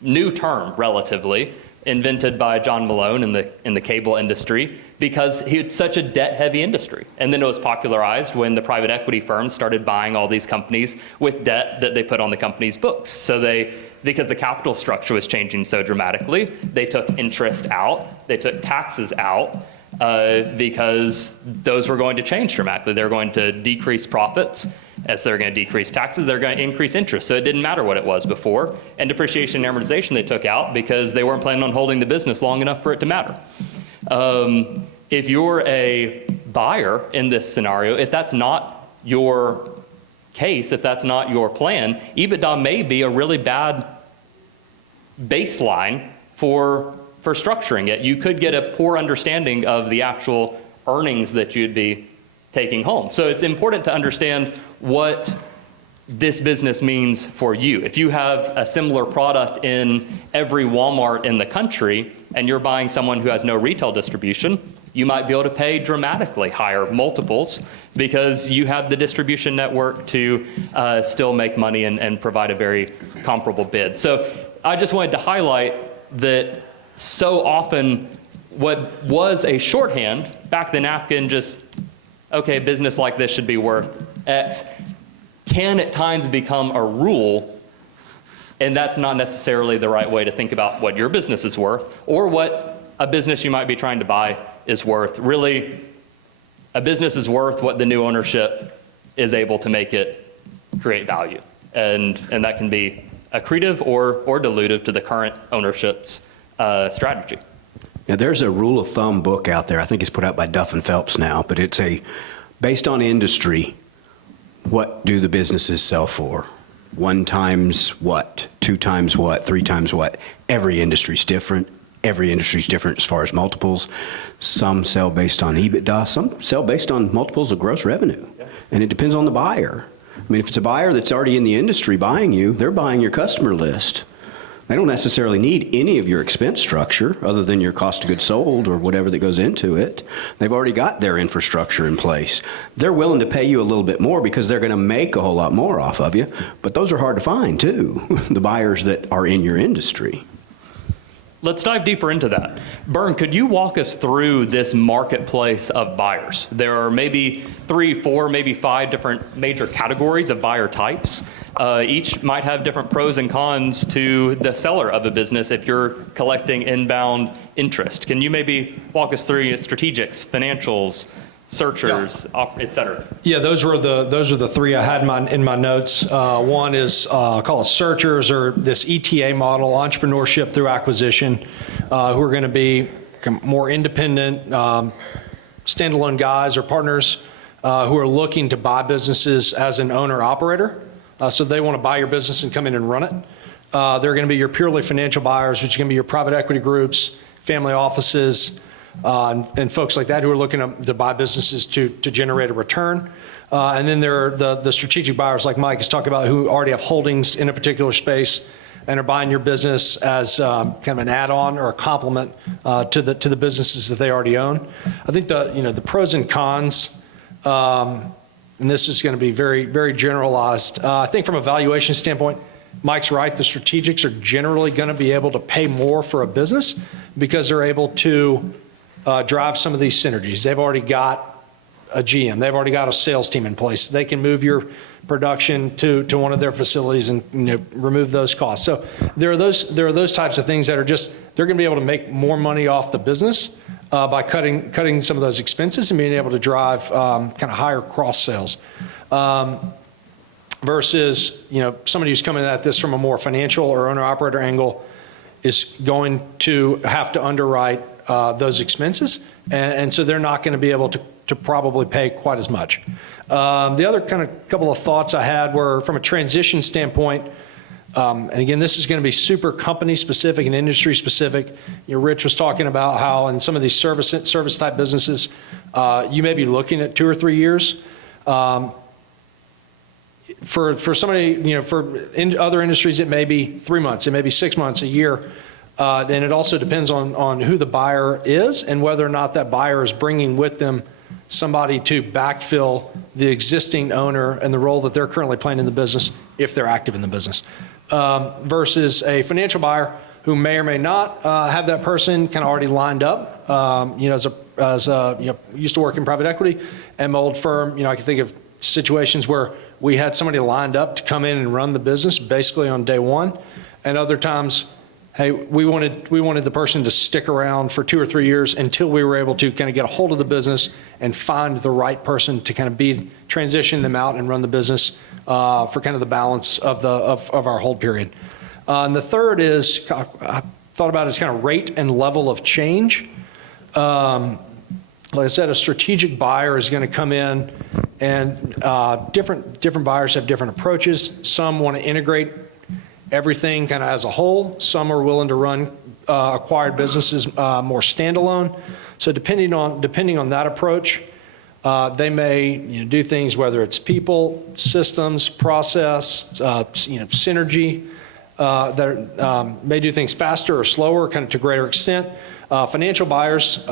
New term, relatively. invented by John Malone in the cable industry because it's such a debt-heavy industry. And then it was popularized when the private equity firms started buying all these companies with debt that they put on the company's books. So because the capital structure was changing so dramatically, they took interest out, they took taxes out, because those were going to change dramatically. They're going to decrease profits. As they're going to decrease taxes, they're going to increase interest. So it didn't matter what it was before. And depreciation and amortization they took out because they weren't planning on holding the business long enough for it to matter. If you're a buyer in this scenario, if that's not your case, if that's not your plan, EBITDA may be a really bad baseline for structuring it. You could get a poor understanding of the actual earnings that you'd be taking home. So it's important to understand what this business means for you. If you have a similar product in every Walmart in the country and you're buying someone who has no retail distribution, you might be able to pay dramatically higher multiples because you have the distribution network to still make money and provide a very comparable bid. So I just wanted to highlight that so often what was a shorthand, back the napkin, just, okay, business like this should be worth X, can at times become a rule, and that's not necessarily the right way to think about what your business is worth or what a business you might be trying to buy is worth. Really, a business is worth what the new ownership is able to make it create value. And that can be accretive or dilutive to the current ownership's strategy. Now, there's a rule of thumb book out there. I think it's put out by Duff and Phelps now, but it's based on industry. What do the businesses sell for? 1 times what? 2 times what? 3 times what? Every industry's different. Every industry's different as far as multiples. Some sell based on EBITDA. Some sell based on multiples of gross revenue. Yeah. And it depends on the buyer. I mean, if it's a buyer that's already in the industry buying you, they're buying your customer list. They don't necessarily need any of your expense structure other than your cost of goods sold or whatever that goes into it. They've already got their infrastructure in place. They're willing to pay you a little bit more because they're going to make a whole lot more off of you, but those are hard to find too, the buyers that are in your industry. Let's dive deeper into that. Bern, could you walk us through this marketplace of buyers? There are maybe 3, 4, maybe 5 different major categories of buyer types. Each might have different pros and cons to the seller of a business if you're collecting inbound interest. Can you maybe walk us through strategics, financials, searchers, et cetera? Yeah, those are the 3 I had in my notes. One is call it searchers, or this ETA model, entrepreneurship through acquisition, who are going to be more independent, standalone guys or partners who are looking to buy businesses as an owner operator. So they want to buy your business and come in and run it. They're going to be your purely financial buyers, which are going to be your private equity groups, family offices, and folks like that who are looking to buy businesses to generate a return. And then there are the strategic buyers like Mike is talking about, who already have holdings in a particular space and are buying your business as kind of an add-on or a complement to the businesses that they already own. I think the pros and cons, and this is going to be very, very generalized. I think from a valuation standpoint, Mike's right. The strategics are generally going to be able to pay more for a business because they're able to drive some of these synergies. They've already got a GM. They've already got a sales team in place. They can move your production to one of their facilities and remove those costs. So there are those types of things that are just, they're going to be able to make more money off the business by cutting some of those expenses and being able to drive kind of higher cross sales. Versus somebody who's coming at this from a more financial or owner operator angle is going to have to underwrite those expenses, and so they're not going to be able to probably pay quite as much. The other kind of couple of thoughts I had were from a transition standpoint, and again, this is going to be super company specific and industry specific. Rich was talking about how in some of these service type businesses, you may be looking at 2 or 3 years. For somebody, in other industries, it may be 3 months, it may be 6 months, a year. And it also depends on who the buyer is and whether or not that buyer is bringing with them somebody to backfill the existing owner and the role that they're currently playing in the business if they're active in the business. Versus a financial buyer who may or may not have that person kind of already lined up. Used to work in private equity and my old firm, I can think of situations where we had somebody lined up to come in and run the business basically on day one. And other times, hey, we wanted the person to stick around for 2 or 3 years until we were able to kind of get a hold of the business and find the right person to kind of transition them out and run the business for kind of the balance of our hold period. And the third is, I thought about it as kind of rate and level of change. Like I said, a strategic buyer is going to come in, and different buyers have different approaches. Some want to integrate everything kind of as a whole. Some are willing to run acquired businesses more standalone. So depending on that approach, they may do things, whether it's people, systems, process, synergy. That may do things faster or slower, kind of to a greater extent. Financial buyers,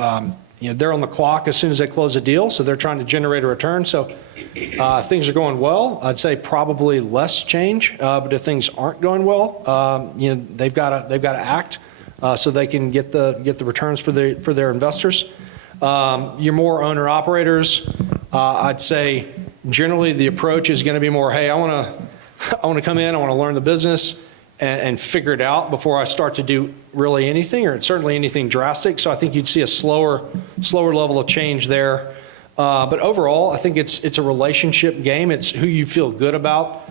they're on the clock as soon as they close a deal, so they're trying to generate a return. So if things are going well, I'd say probably less change. But if things aren't going well, they've got to act so they can get the returns for their investors. Your more owner operators, I'd say generally the approach is going to be more, hey, I want to come in, I want to learn the business and figure it out before I start to do really anything, or certainly anything drastic. So I think you'd see a slower level of change there. But overall, I think it's a relationship game. It's who you feel good about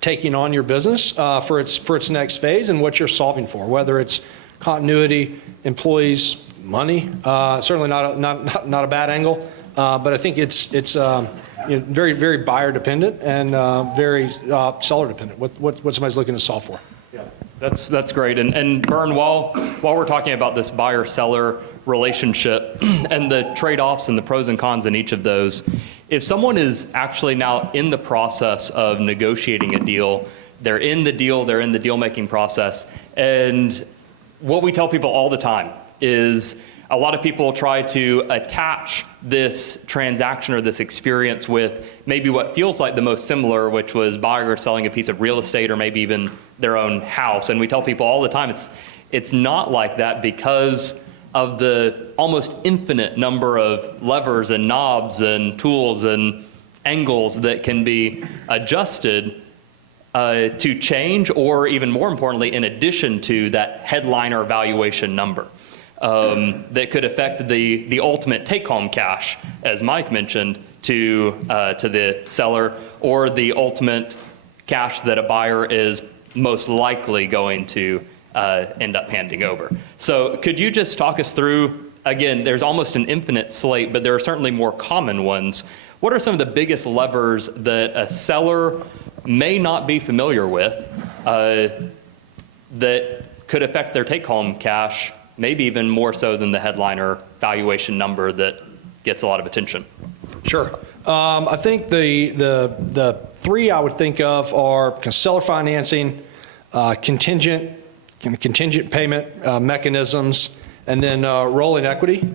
taking on your business for its next phase and what you're solving for, whether it's continuity, employees, money. Certainly not a bad angle, but I think it's very, very buyer dependent and very seller dependent. What somebody's looking to solve for. Yeah, that's great. And Vern, while we're talking about this buyer-seller relationship and the trade-offs and the pros and cons in each of those, if someone is actually now in the process of negotiating a deal, they're in the deal-making process, and what we tell people all the time is a lot of people try to attach this transaction or this experience with maybe what feels like the most similar, which was buying or selling a piece of real estate or maybe even their own house. And we tell people all the time it's not like that because of the almost infinite number of levers and knobs and tools and angles that can be adjusted to change, or even more importantly, in addition to that headliner valuation number. That could affect the ultimate take-home cash, as Mike mentioned, to the seller, or the ultimate cash that a buyer is most likely going to end up handing over. So could you just talk us through, again, there's almost an infinite slate, but there are certainly more common ones. What are some of the biggest levers that a seller may not be familiar with that could affect their take-home cash, maybe even more so than the headliner valuation number that gets a lot of attention? Sure. I think the three I would think of are seller financing, contingent payment mechanisms, and then rolling equity.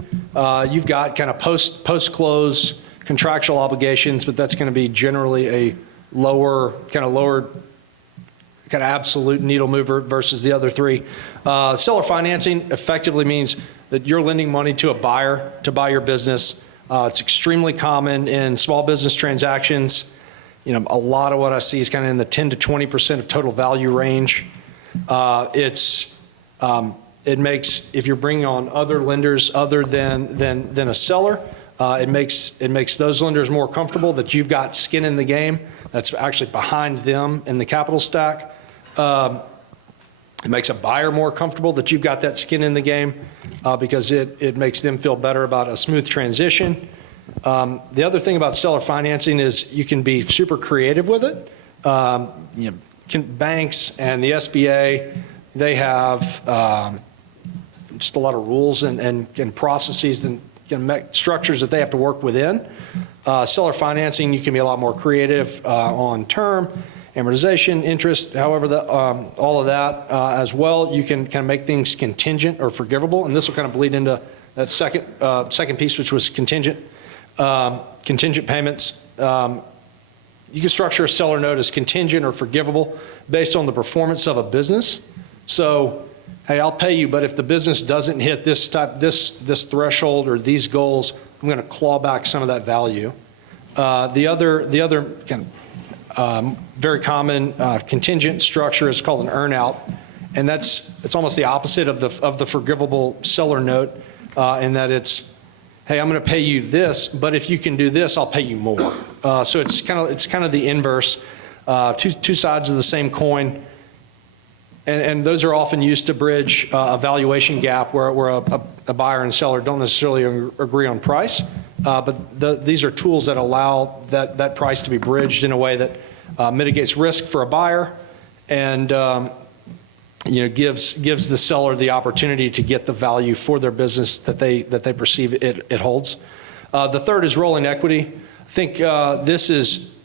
You've got kind of post-close contractual obligations, but that's going to be generally a lower kind of absolute needle mover versus the other three. Seller financing effectively means that you're lending money to a buyer to buy your business. It's extremely common in small business transactions. A lot of what I see is kind of in the 10 to 20% of total value range. It makes, if you're bringing on other lenders other than a seller, it makes those lenders more comfortable that you've got skin in the game that's actually behind them in the capital stack. It makes a buyer more comfortable that you've got that skin in the game because it makes them feel better about a smooth transition. The other thing about seller financing is you can be super creative with it. Banks and the SBA, they have just a lot of rules and processes and structures that they have to work within. Seller financing, you can be a lot more creative on term, amortization, interest, however, all of that as well. You can kind of make things contingent or forgivable, and this will kind of bleed into that second piece, which was contingent payments. You can structure a seller note as contingent or forgivable based on the performance of a business. So, hey, I'll pay you, but if the business doesn't hit this threshold or these goals, I'm going to claw back some of that value. The other kind of very common contingent structure is called an earnout, and it's almost the opposite of the forgivable seller note, in that it's, hey, I'm going to pay you this, but if you can do this, I'll pay you more. So it's kind of the inverse, two sides of the same coin. And those are often used to bridge a valuation gap where a buyer and seller don't necessarily agree on price, but these are tools that allow that price to be bridged in a way that mitigates risk for a buyer and gives the seller the opportunity to get the value for their business that they perceive it holds. The third is rolling equity. I think this is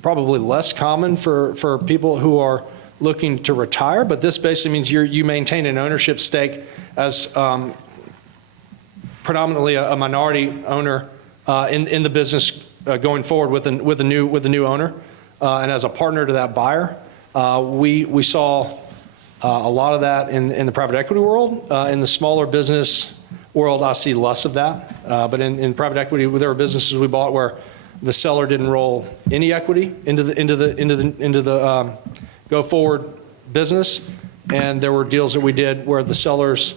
probably less common for people who are looking to retire, but this basically means you maintain an ownership stake as predominantly a minority owner in the business going forward with a new owner, and as a partner to that buyer. We saw a lot of that in the private equity world. In the smaller business world, I see less of that. But in private equity, there were businesses we bought where the seller didn't roll any equity into the go forward business, and there were deals that we did where the sellers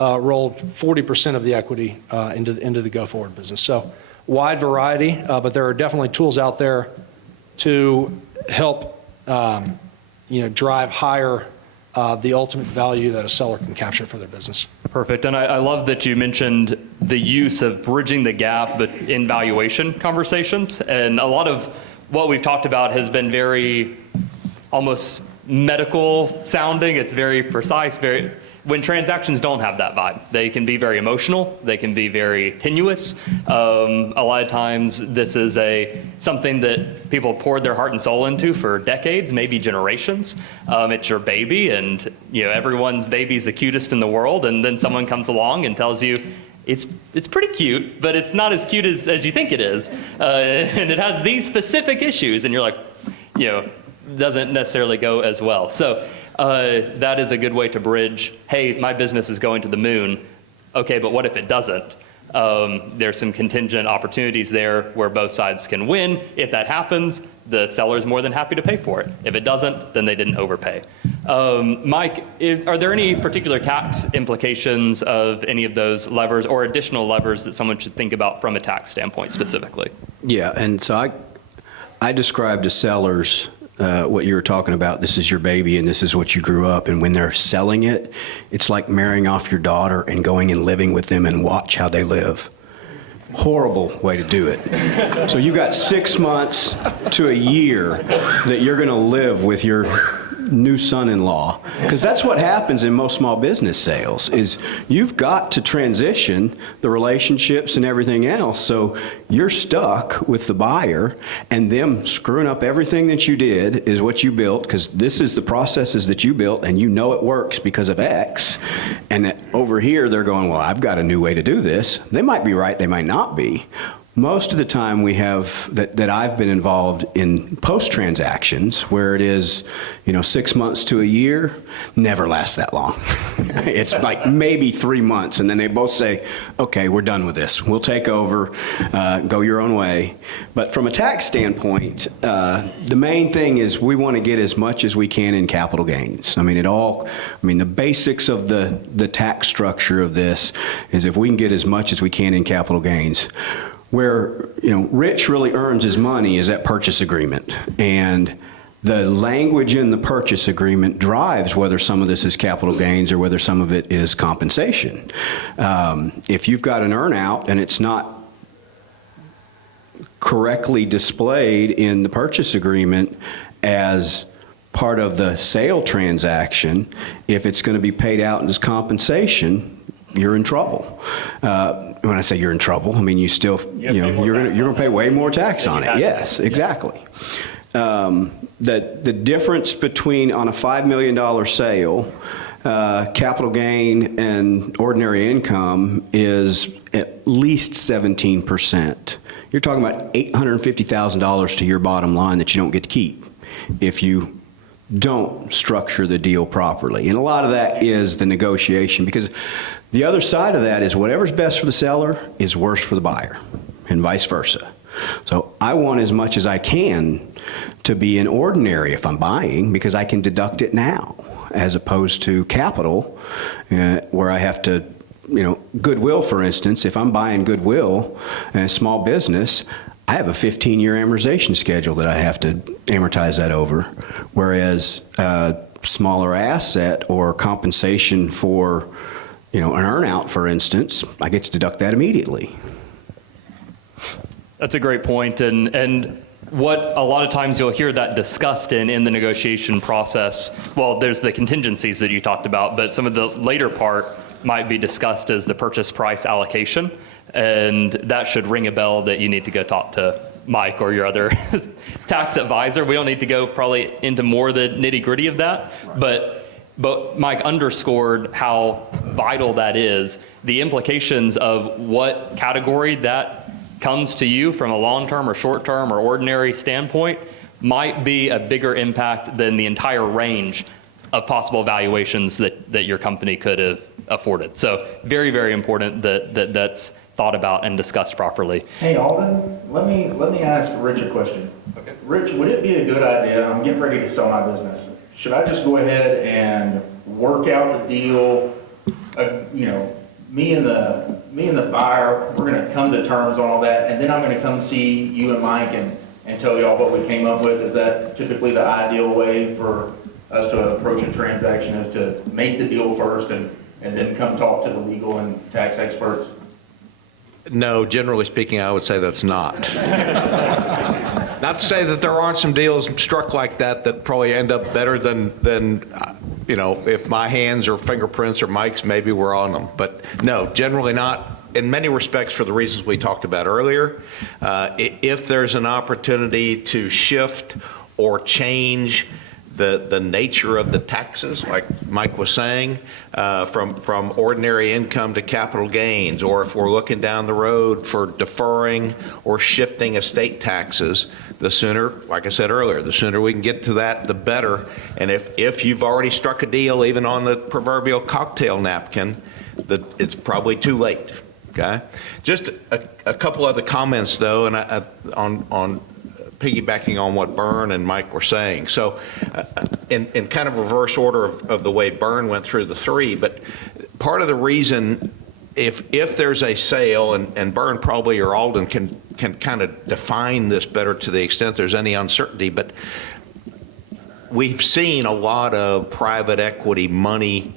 rolled 40% of the equity into the go forward business. So wide variety, but there are definitely tools out there to help drive higher the ultimate value that a seller can capture for their business. Perfect. And I love that you mentioned the use of bridging the gap but in valuation conversations. And a lot of what we've talked about has been very almost medical sounding. It's very precise, when transactions don't have that vibe. They can be very emotional. They can be very tenuous. A lot of times this is something that people poured their heart and soul into for decades, maybe generations. It's your baby, and everyone's baby's the cutest in the world, and then someone comes along and tells you, it's pretty cute, but it's not as cute as you think it is. And it has these specific issues, and you're like, doesn't necessarily go as well. So that is a good way to bridge, hey, my business is going to the moon. Okay, but what if it doesn't? There's some contingent opportunities there where both sides can win. If that happens, the seller's more than happy to pay for it. If it doesn't, then they didn't overpay. Mike, are there any particular tax implications of any of those levers or additional levers that someone should think about from a tax standpoint specifically? Yeah, and so I described to sellers what you were talking about. This is your baby and this is what you grew up. And when they're selling it, it's like marrying off your daughter and going and living with them and watch how they live. Horrible way to do it. So you've got 6 months to a year that you're going to live with your new son-in-law, because that's what happens in most small business sales is you've got to transition the relationships and everything else. So you're stuck with the buyer, and them screwing up everything that you did is what you built, because this is the processes that you built and you know it works because of X. And over here they're going, well, I've got a new way to do this. They might be right, they might not be. Most of the time we have that I've been involved in post transactions where it is, 6 months to a year, never lasts that long. It's like maybe 3 months, and then they both say, okay, we're done with this. We'll take over, go your own way. But from a tax standpoint, the main thing is we want to get as much as we can in capital gains. The basics of the tax structure of this is if we can get as much as we can in capital gains. Where Rich really earns his money is that purchase agreement, and the language in the purchase agreement drives whether some of this is capital gains or whether some of it is compensation. If you've got an earnout and it's not correctly displayed in the purchase agreement as part of the sale transaction, if it's going to be paid out as compensation, you're in trouble. When I say you're in trouble, I mean you still, you're going to pay way more tax on it. Yes, exactly. The difference between on a $5 million sale, capital gain and ordinary income is at least 17%. You're talking about $850,000 to your bottom line that you don't get to keep if you don't structure the deal properly. And a lot of that is the negotiation, because the other side of that is whatever's best for the seller is worse for the buyer, and vice versa. So I want as much as I can to be in ordinary if I'm buying, because I can deduct it now, as opposed to capital, where I have to, goodwill, for instance. If I'm buying goodwill and a small business, I have a 15-year amortization schedule that I have to amortize that over, whereas a smaller asset or compensation for, an earnout, for instance, I get to deduct that immediately. That's a great point, and what a lot of times you'll hear that discussed in the negotiation process. Well, there's the contingencies that you talked about, but some of the later part might be discussed as the purchase price allocation, and that should ring a bell that you need to go talk to Mike or your other tax advisor. We don't need to go probably into more the nitty gritty of that, but Mike underscored how vital that is, the implications of what category that comes to you from a long-term or short-term or ordinary standpoint might be a bigger impact than the entire range of possible valuations that your company could have afforded. So very, very important that's thought about and discussed properly. Hey, Alden, let me ask Rich a question. Okay. Rich, would it be a good idea, I'm getting ready to sell my business, should I just go ahead and work out the deal, me and the buyer, we're gonna come to terms on all that, and then I'm gonna come see you and Mike and tell y'all what we came up with? Is that typically the ideal way for us to approach a transaction, is to make the deal first and then come talk to the legal and tax experts? No, generally speaking, I would say that's not. Not to say that there aren't some deals struck like that probably end up better than if my hands or fingerprints or Mike's maybe were on them. But no, generally not. In many respects, for the reasons we talked about earlier, if there's an opportunity to shift or change the nature of the taxes, like Mike was saying, from ordinary income to capital gains, or if we're looking down the road for deferring or shifting estate taxes, the sooner, like I said earlier, the sooner we can get to that, the better. And if you've already struck a deal, even on the proverbial cocktail napkin, it's probably too late. Okay, just a couple other comments though, and on piggybacking on what Bern and Mike were saying. So in kind of reverse order of the way Bern went through the three, but part of the reason, if there's a sale, and Bern probably or Alden can kind of define this better to the extent there's any uncertainty, but we've seen a lot of private equity money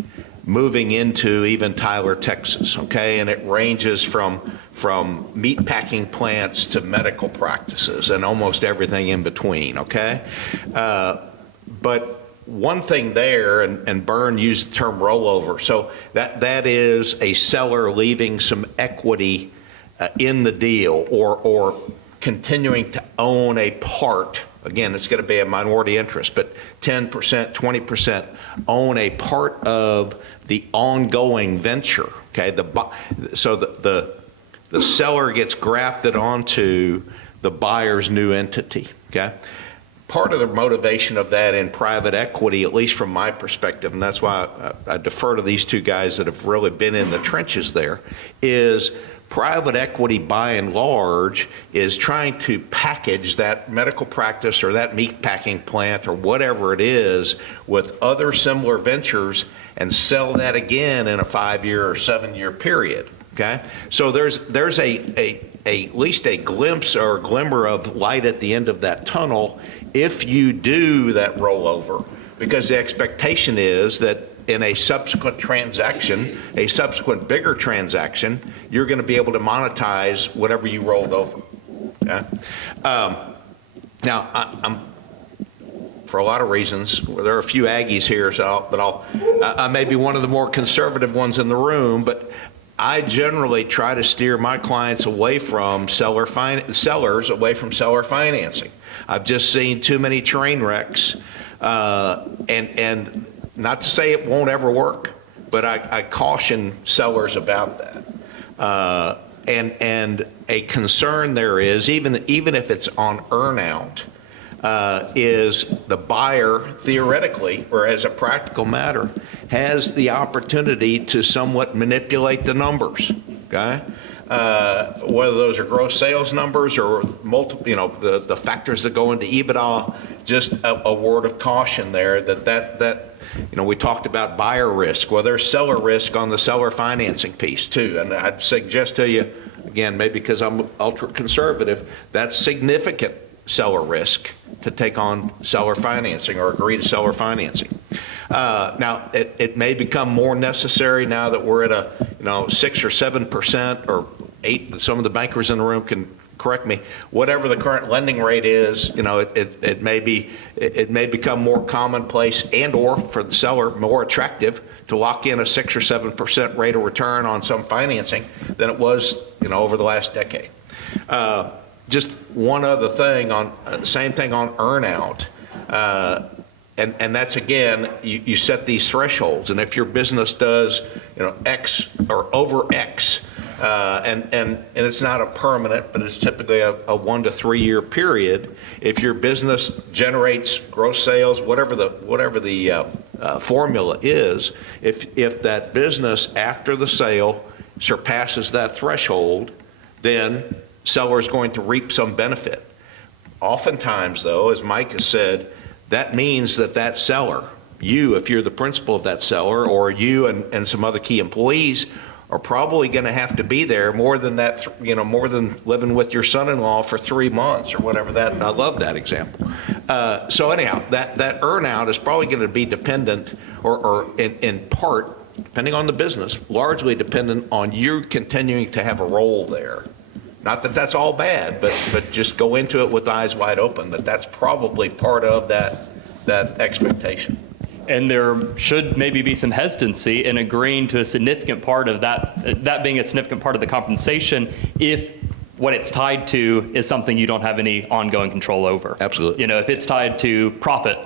moving into even Tyler, Texas, okay? And it ranges from meat packing plants to medical practices and almost everything in between, okay? But one thing there, and Bern used the term rollover, so that is a seller leaving some equity in the deal, or continuing to own a part. Again, it's going to be a minority interest, but 10%, 20% own a part of the ongoing venture, okay? So the seller gets grafted onto the buyer's new entity, okay? Part of the motivation of that in private equity, at least from my perspective, and that's why I defer to these two guys that have really been in the trenches there, is private equity by and large is trying to package that medical practice or that meat packing plant or whatever it is with other similar ventures and sell that again in a 5-year or 7-year period. Okay, so there's at least a glimpse or glimmer of light at the end of that tunnel if you do that rollover, because the expectation is that in a subsequent transaction, a subsequent bigger transaction, you're going to be able to monetize whatever you rolled over. Okay? Now, I'm for a lot of reasons, there are a few Aggies here, I may be one of the more conservative ones in the room, but I generally try to steer my clients away from sellers away from seller financing. I've just seen too many train wrecks, and not to say it won't ever work, but I caution sellers about that. And a concern there is, even if it's on earnout, is the buyer theoretically, or as a practical matter, has the opportunity to somewhat manipulate the numbers, okay? Whether those are gross sales numbers or multiple, the factors that go into EBITDA, just a word of caution there that we talked about buyer risk. Well, there's seller risk on the seller financing piece too. And I'd suggest to you, again, maybe because I'm ultra conservative, that's significant seller risk to take on seller financing or agree to seller financing. Now, it may become more necessary now that we're at a 6 or 7% or 8. Some of the bankers in the room can correct me. Whatever the current lending rate is, it may become more commonplace and/or for the seller more attractive to lock in a 6 or 7% rate of return on some financing than it was, over the last decade. Just one other thing on same thing on earnout. And that's, again, you set these thresholds, and if your business does, X or over X, and it's not a permanent, but it's typically a 1 to 3 year period. If your business generates gross sales, whatever the formula is, if that business after the sale surpasses that threshold, then seller is going to reap some benefit. Oftentimes, though, as Mike has said, that means that seller, you, if you're the principal of that seller, or you and some other key employees, are probably going to have to be there more than that, more than living with your son-in-law for 3 months or whatever that. I love that example. So anyhow, that earnout is probably going to be dependent, or in part, depending on the business, largely dependent on you continuing to have a role there. Not that that's all bad, but just go into it with eyes wide open, that's probably part of that expectation. And there should maybe be some hesitancy in agreeing to a significant part of that being a significant part of the compensation if what it's tied to is something you don't have any ongoing control over. Absolutely. If it's tied to profit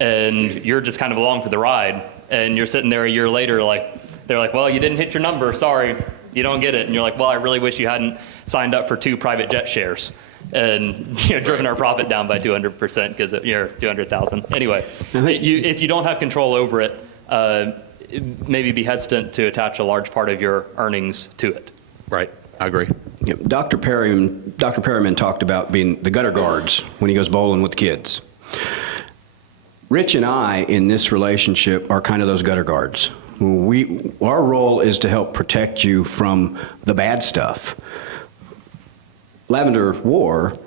and you're just kind of along for the ride and you're sitting there a year later, they're like, well, you didn't hit your number, sorry, you don't get it. And you're like, well, I really wish you hadn't signed up for 2 private jet shares and driven our profit down by 200% because you're 200,000. Anyway, if you don't have control over it, maybe be hesitant to attach a large part of your earnings to it. Right, I agree. Yep. Dr. Perryman talked about being the gutter guards when he goes bowling with the kids. Rich and I, in this relationship, are kind of those gutter guards. Our role is to help protect you from the bad stuff. Lavender War,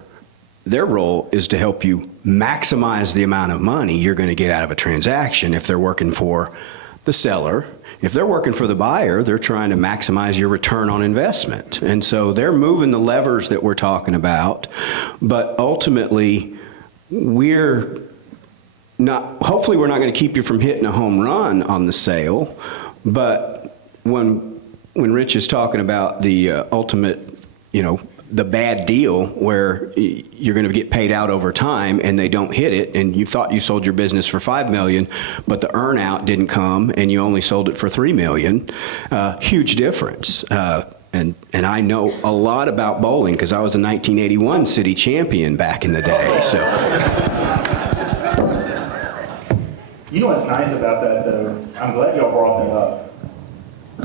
their role is to help you maximize the amount of money you're going to get out of a transaction if they're working for the seller. If they're working for the buyer, they're trying to maximize your return on investment. And so they're moving the levers that we're talking about, but ultimately hopefully we're not going to keep you from hitting a home run on the sale, but when Rich is talking about the ultimate, the bad deal where you're going to get paid out over time and they don't hit it, and you thought you sold your business for $5 million, but the earnout didn't come and you only sold it for $3 million, huge difference. And I know a lot about bowling because I was a 1981 city champion back in the day. So. You know what's nice about that, though? I'm glad y'all brought that up.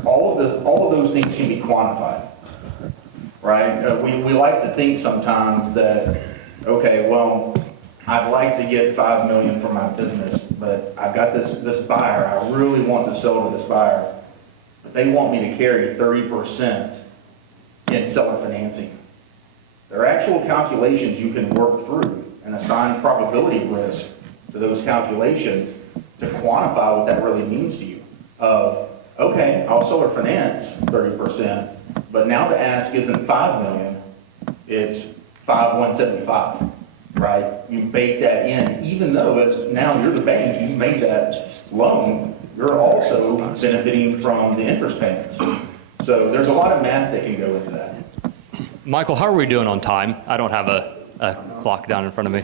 All of those things can be quantified, right? We like to think sometimes that, okay, well, I'd like to get $5 million for my business, but I've got this buyer. I really want to sell to this buyer, but they want me to carry 30% in seller financing. There are actual calculations you can work through and assign probability risk to those calculations to quantify what that really means to you. Okay, I'll seller finance 30%, but now the ask isn't $5 million, it's $5,175, right? You bake that in, even though as now you're the bank, you made that loan, you're also benefiting from the interest payments. So there's a lot of math that can go into that. Michael, how are we doing on time? I don't have a clock down in front of me.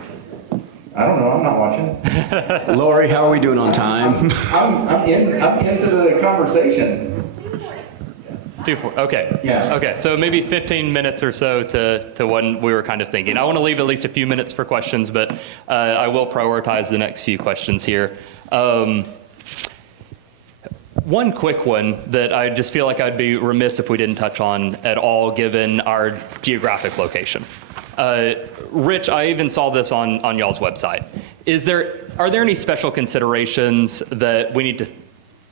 I don't know, I'm not watching. Lori, how are we doing on time? I'm into the conversation. Okay. Yeah. Okay, so maybe 15 minutes or so to when we were kind of thinking. I want to leave at least a few minutes for questions, but I will prioritize the next few questions here. One quick one that I just feel like I'd be remiss if we didn't touch on at all, given our geographic location. Rich, I even saw this on y'all's website. Are there any special considerations that we need to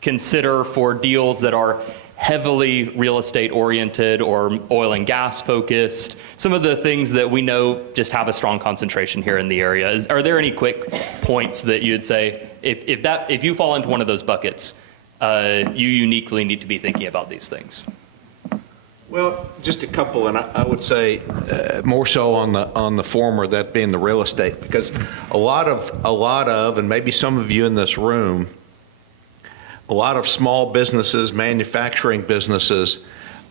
consider for deals that are heavily real estate oriented or oil and gas focused? Some of the things that we know just have a strong concentration here in the area. Are there any quick points that you'd say, if you fall into one of those buckets, you uniquely need to be thinking about these things? Well, just a couple, and I would say more so on the former, that being the real estate, because a lot of, and maybe some of you in this room, a lot of small businesses, manufacturing businesses,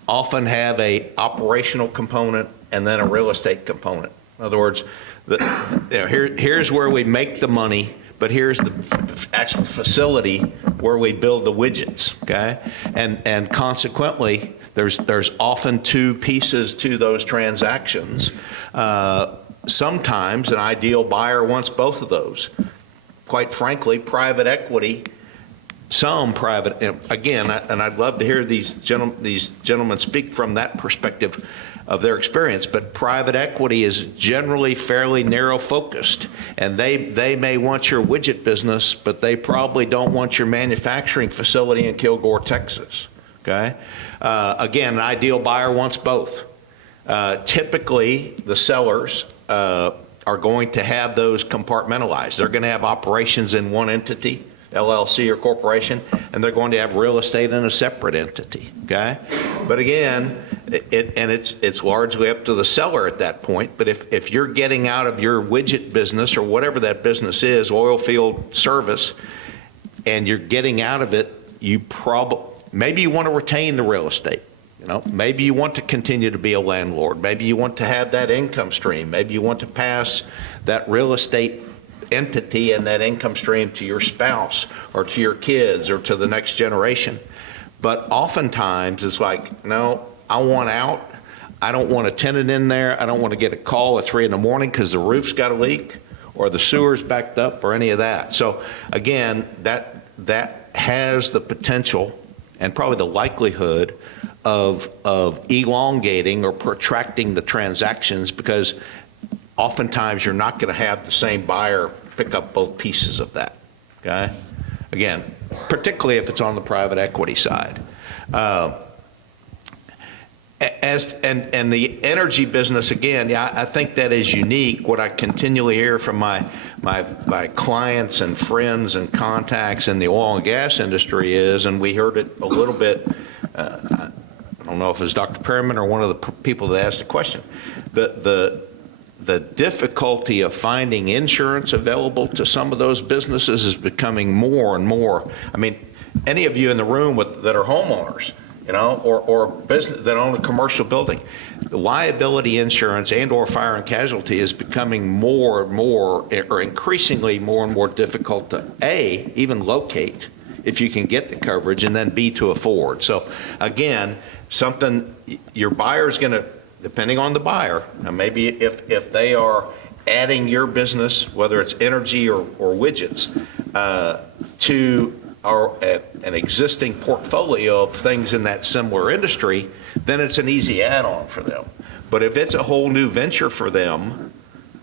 often have a operational component and then a real estate component. In other words, here's where we make the money, but here's the actual facility where we build the widgets, okay? And consequently, there's often two pieces to those transactions. Sometimes an ideal buyer wants both of those. Quite frankly, private equity, again, and I'd love to hear these gentlemen speak from that perspective of their experience, but private equity is generally fairly narrow focused, and they may want your widget business, but they probably don't want your manufacturing facility in Kilgore, Texas, okay? Again, an ideal buyer wants both. Typically, the sellers are going to have those compartmentalized. They're going to have operations in one entity, LLC or corporation, and they're going to have real estate in a separate entity, okay? But again, it's largely up to the seller at that point, but if you're getting out of your widget business or whatever that business is, oil field service, and you're getting out of it, maybe you want to retain the real estate. Maybe you want to continue to be a landlord. Maybe you want to have that income stream. Maybe you want to pass that real estate entity and that income stream to your spouse or to your kids or to the next generation. But oftentimes it's like, no, I want out. I don't want a tenant in there. I don't want to get a call at 3 in the morning because the roof's got a leak or the sewer's backed up or any of that. So again, that has the potential and probably the likelihood of elongating or protracting the transactions, because oftentimes you're not going to have the same buyer pick up both pieces of that, okay? Again, particularly if it's on the private equity side. And the energy business, again, yeah, I think that is unique. What I continually hear from my clients and friends and contacts in the oil and gas industry is, and we heard it a little bit, I don't know if it was Dr. Perriman or one of the people that asked the question, the difficulty of finding insurance available to some of those businesses is becoming more and more. I mean, any of you in the room that are homeowners, or business that own a commercial building, the liability insurance and or fire and casualty is becoming more and more, or increasingly more and more difficult to A, even locate if you can get the coverage, and then B, to afford. So again, something your buyer's going to, depending on the buyer, now maybe if they are adding your business, whether it's energy or widgets, to an existing portfolio of things in that similar industry, then it's an easy add-on for them. But if it's a whole new venture for them,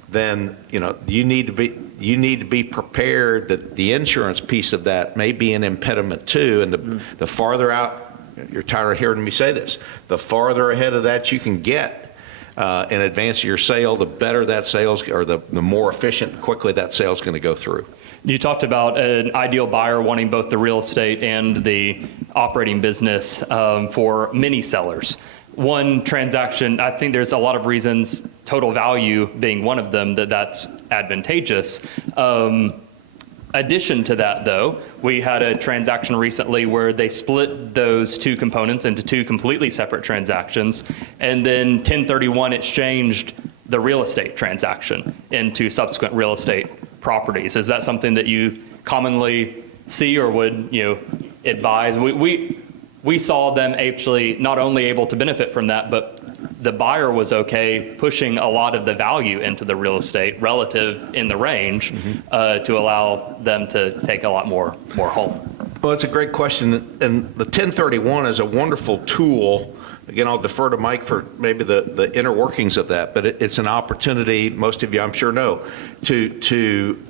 then you need to be prepared that the insurance piece of that may be an impediment too. And the farther out, you're tired of hearing me say this, the farther ahead of that you can get in advance of your sale, the better that sales, or the more efficient, quickly that sale is going to go through. You talked about an ideal buyer wanting both the real estate and the operating business for many sellers. One transaction, I think there's a lot of reasons, total value being one of them, that's advantageous. Addition to that, though, we had a transaction recently where they split those two components into two completely separate transactions, and then 1031 exchanged the real estate transaction into subsequent real estate properties. Is that something that you commonly see or would advise? we saw them actually not only able to benefit from that, but the buyer was okay pushing a lot of the value into the real estate relative in the range to allow them to take a lot more home. Well, it's a great question, and the 1031 is a wonderful tool. Again, I'll defer to Mike for maybe the inner workings of that, but it's an opportunity, most of you I'm sure know, to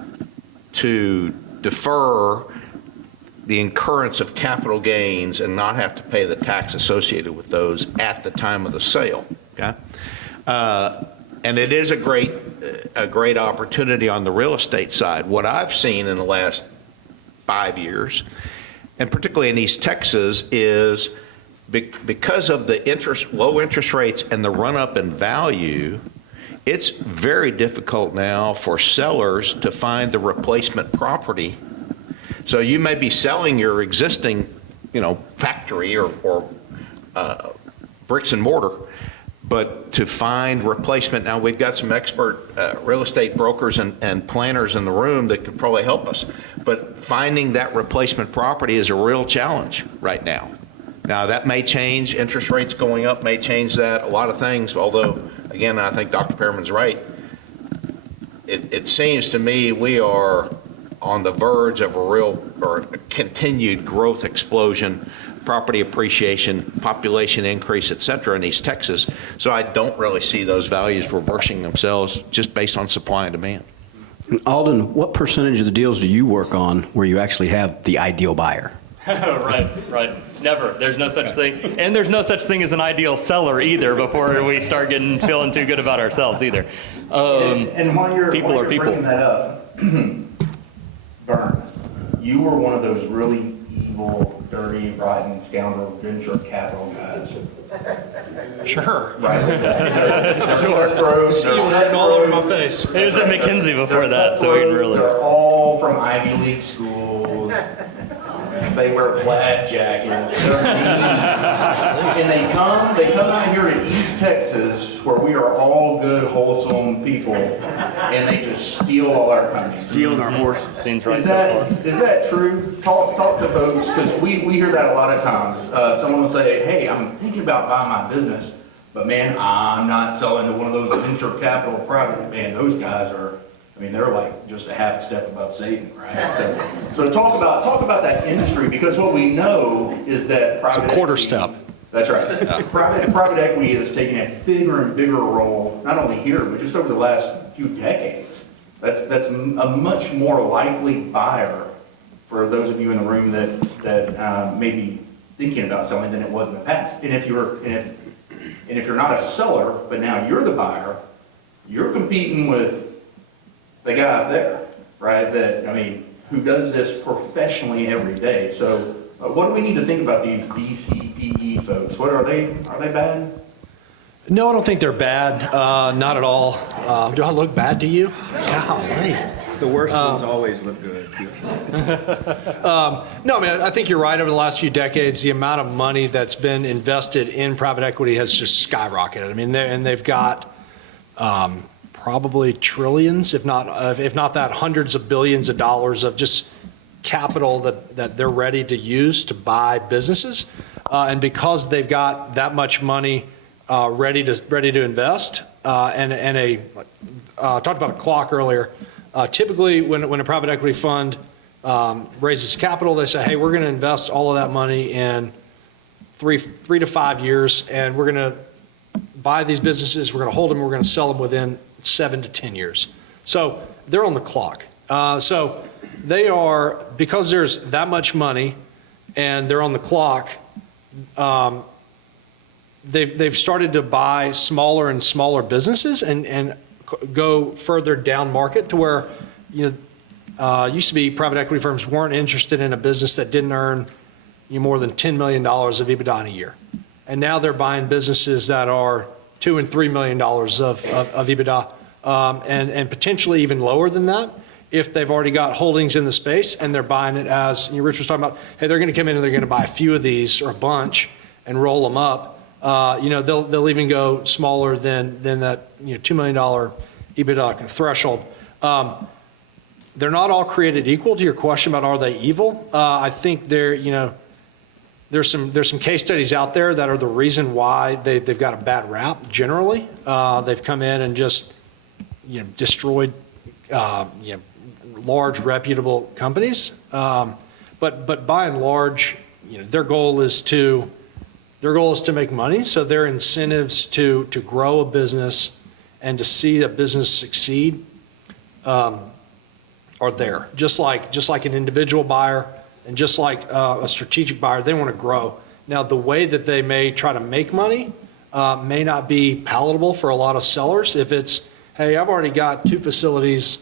defer the incurrence of capital gains and not have to pay the tax associated with those at the time of the sale, okay? And it is a great opportunity on the real estate side. What I've seen in the last 5 years, and particularly in East Texas, is because of the low interest rates and the run-up in value, it's very difficult now for sellers to find the replacement property. So you may be selling your existing, factory or bricks and mortar, but to find replacement, now we've got some expert real estate brokers and planners in the room that could probably help us, but finding that replacement property is a real challenge right now. Now that may change, interest rates going up may change that, a lot of things, although again, I think Dr. Pearman's right. It seems to me we are on the verge of a continued growth explosion, property appreciation, population increase, et cetera, in East Texas. So I don't really see those values reversing themselves just based on supply and demand. Alden, what percentage of the deals do you work on where you actually have the ideal buyer? Right. Never. There's no such thing. And there's no such thing as an ideal seller either before we start feeling too good about ourselves either. And while you're people are people. bringing that up, Vern, you were one of those really evil, dirty, rotten, scoundrel venture capital guys. Sure. Right? Sure. See you written all over my face. It was at McKinsey before that, so we can really. They're all from Ivy League schools. They wear plaid jackets. They're mean. And they come out here to East Texas, where we are all good, wholesome people, and they just steal all our country. Stealing our horses. Seems right Is so far. that true? Talk to folks, because we hear that a lot of times. Someone will say, hey, I'm thinking about buying my business, but man, I'm not selling to one of those venture capital private. Man, those guys are, they're like just a half step above Satan, right? So talk about that industry, because what we know is that private quarter equity- step. That's right. Private equity is taking a bigger and bigger role, not only here, but just over the last few decades. That's a much more likely buyer for those of you in the room that may be thinking about selling than it was in the past. And if you're not a seller, but now you're the buyer, you're competing with the guy up there, right? Who does this professionally every day. So what do we need to think about these VCPE folks? What are they bad? No, I don't think they're bad. Not at all. Do I look bad to you? Golly. The worst ones always look good. No, I think you're right. Over the last few decades, the amount of money that's been invested in private equity has just skyrocketed. They've got probably trillions, if not that, hundreds of billions of dollars of just capital that they're ready to use to buy businesses. And because they've got that much money ready to invest, and talked about a clock earlier. Typically, when a private equity fund raises capital, they say, hey, we're going to invest all of that money in three to 5 years, and we're going to buy these businesses, we're going to hold them, we're going to sell them within 7 to 10 years. So they're on the clock. So they are, because there's that much money and they're on the clock, they've started to buy smaller and smaller businesses and go further down market to where, used to be private equity firms weren't interested in a business that didn't earn more than $10 million of EBITDA in a year. And now they're buying businesses that are $2 and $3 million of EBITDA, and potentially even lower than that if they've already got holdings in the space and they're buying it as, Rich was talking about, hey, they're going to come in and they're going to buy a few of these or a bunch and roll them up. They'll even go smaller than that $2 million EBITDA threshold. They're not all created equal. To your question about are they evil, I think there's there's some case studies out there that are the reason why they've got a bad rap generally. They've come in and just, destroyed, large reputable companies. But by and large, their goal is to make money. So their incentives to grow a business and to see a business succeed are there. Just like an individual buyer and just like a strategic buyer, they want to grow. Now, the way that they may try to make money may not be palatable for a lot of sellers. If it's, hey, I've already got 2 facilities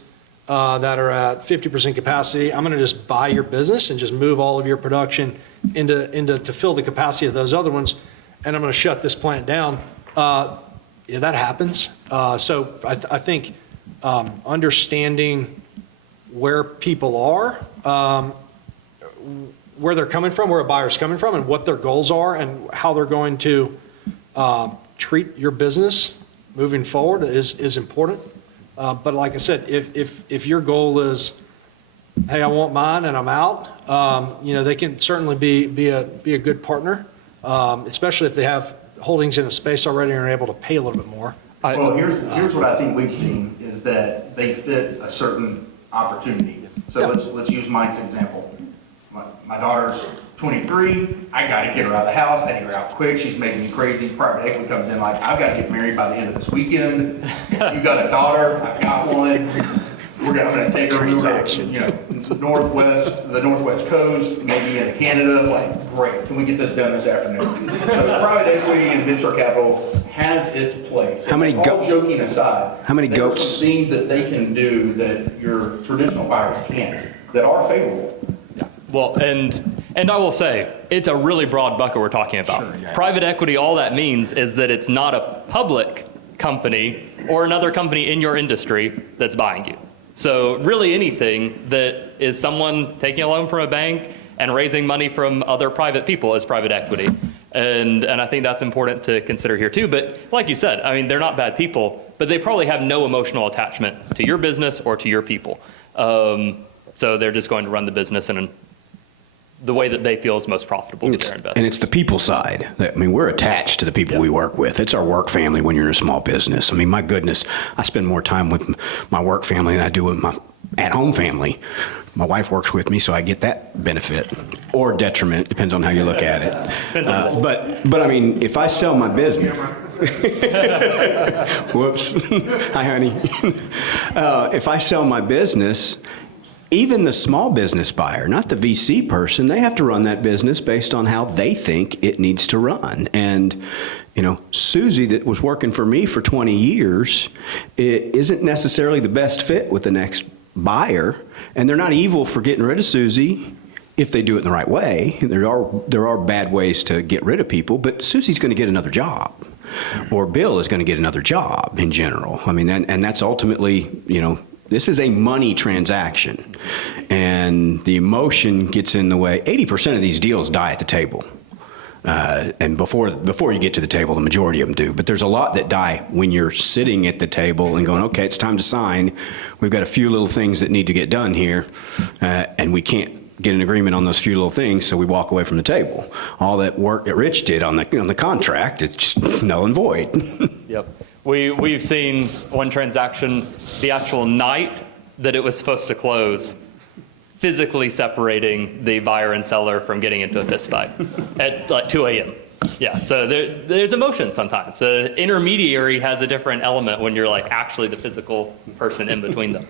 that are at 50% capacity, I'm going to just buy your business and just move all of your production to fill the capacity of those other ones, and I'm going to shut this plant down. Yeah, that happens. So I think understanding where people are, where they're coming from, where a buyer's coming from, and what their goals are, and how they're going to treat your business moving forward is important. But like I said, if your goal is, hey, I want mine and I'm out, they can certainly be a good partner, especially if they have holdings in a space already and are able to pay a little bit more. Well, here's what I think we've seen is that they fit a certain opportunity. So Yeah. let's use Mike's example. My daughter's 23. I got to get her out of the house. I need her out quick. She's making me crazy. Private equity comes in like, I've got to get married by the end of this weekend. You got a daughter. I've got one. I'm going to take her over to, the Northwest Coast, maybe into Canada. Like, great. Can we get this done this afternoon? So private equity and venture capital has its place. How many All joking aside, How many there are goats? some things that they can do that your traditional buyers can't, that are favorable. Well, and I will say, it's a really broad bucket we're talking about. Sure, yeah. Private equity, all that means is that it's not a public company or another company in your industry that's buying you. So really anything that is someone taking a loan from a bank and raising money from other private people is private equity. And I think that's important to consider here too. But like you said, I mean, they're not bad people, but they probably have no emotional attachment to your business or to your people. So they're just going to run the business in the way that they feel is most profitable to their investors. And it's the people side. I mean, we're attached to the people we work with. It's our work family when you're in a small business. I mean, my goodness, I spend more time with my work family than I do with my at-home family. My wife works with me, so I get that benefit or detriment, depends on how you look at it. But I mean, if I sell my business, whoops, hi honey. If I sell my business, even the small business buyer, not the VC person, they have to run that business based on how they think it needs to run. And, Susie that was working for me for 20 years, it isn't necessarily the best fit with the next buyer. And they're not evil for getting rid of Susie if they do it in the right way. There are bad ways to get rid of people, but Susie's going to get another job. Or Bill is going to get another job in general. I mean, and that's ultimately, this is a money transaction, and the emotion gets in the way. 80% of these deals die at the table, and before you get to the table, the majority of them do. But there's a lot that die when you're sitting at the table and going, okay, it's time to sign. We've got a few little things that need to get done here, and we can't get an agreement on those few little things, so we walk away from the table. All that work that Rich did on the contract, it's just null and void. Yep. We've seen one transaction, the actual night that it was supposed to close, physically separating the buyer and seller from getting into a fist fight at like 2 a.m. Yeah, so there's emotion sometimes. The intermediary has a different element when you're like actually the physical person in between them.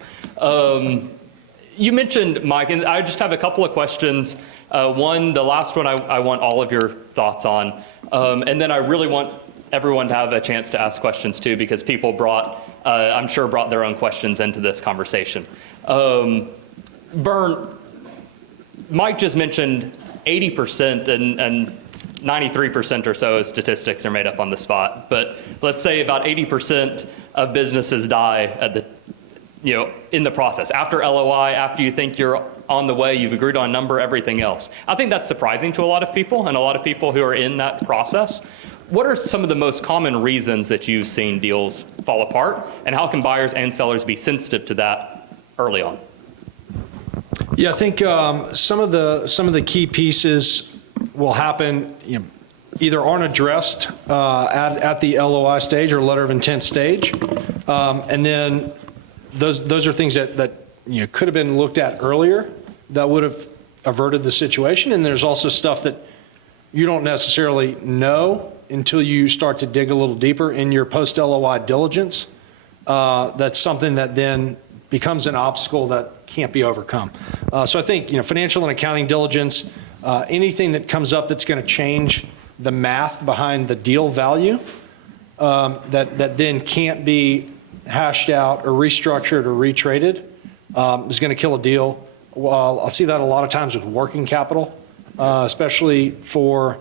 You mentioned, Mike, and I just have a couple of questions. One, the last one I want all of your thoughts on, and then I really want everyone to have a chance to ask questions too, because people I'm sure brought their own questions into this conversation. Bern, Mike just mentioned 80% and 93% or so of statistics are made up on the spot, but let's say about 80% of businesses die at in the process. After LOI, after you think you're on the way, you've agreed on a number, everything else. I think that's surprising to a lot of people and a lot of people who are in that process. What are some of the most common reasons that you've seen deals fall apart, and how can buyers and sellers be sensitive to that early on? Yeah, I think some of the key pieces will happen, either aren't addressed at the LOI stage or letter of intent stage. And then those are things that could have been looked at earlier that would have averted the situation. And there's also stuff that you don't necessarily know until you start to dig a little deeper in your post-LOI diligence. That's something that then becomes an obstacle that can't be overcome. So I think, financial and accounting diligence, anything that comes up that's going to change the math behind the deal value, that then can't be hashed out or restructured or retraded, is going to kill a deal. Well, I'll see that a lot of times with working capital, especially for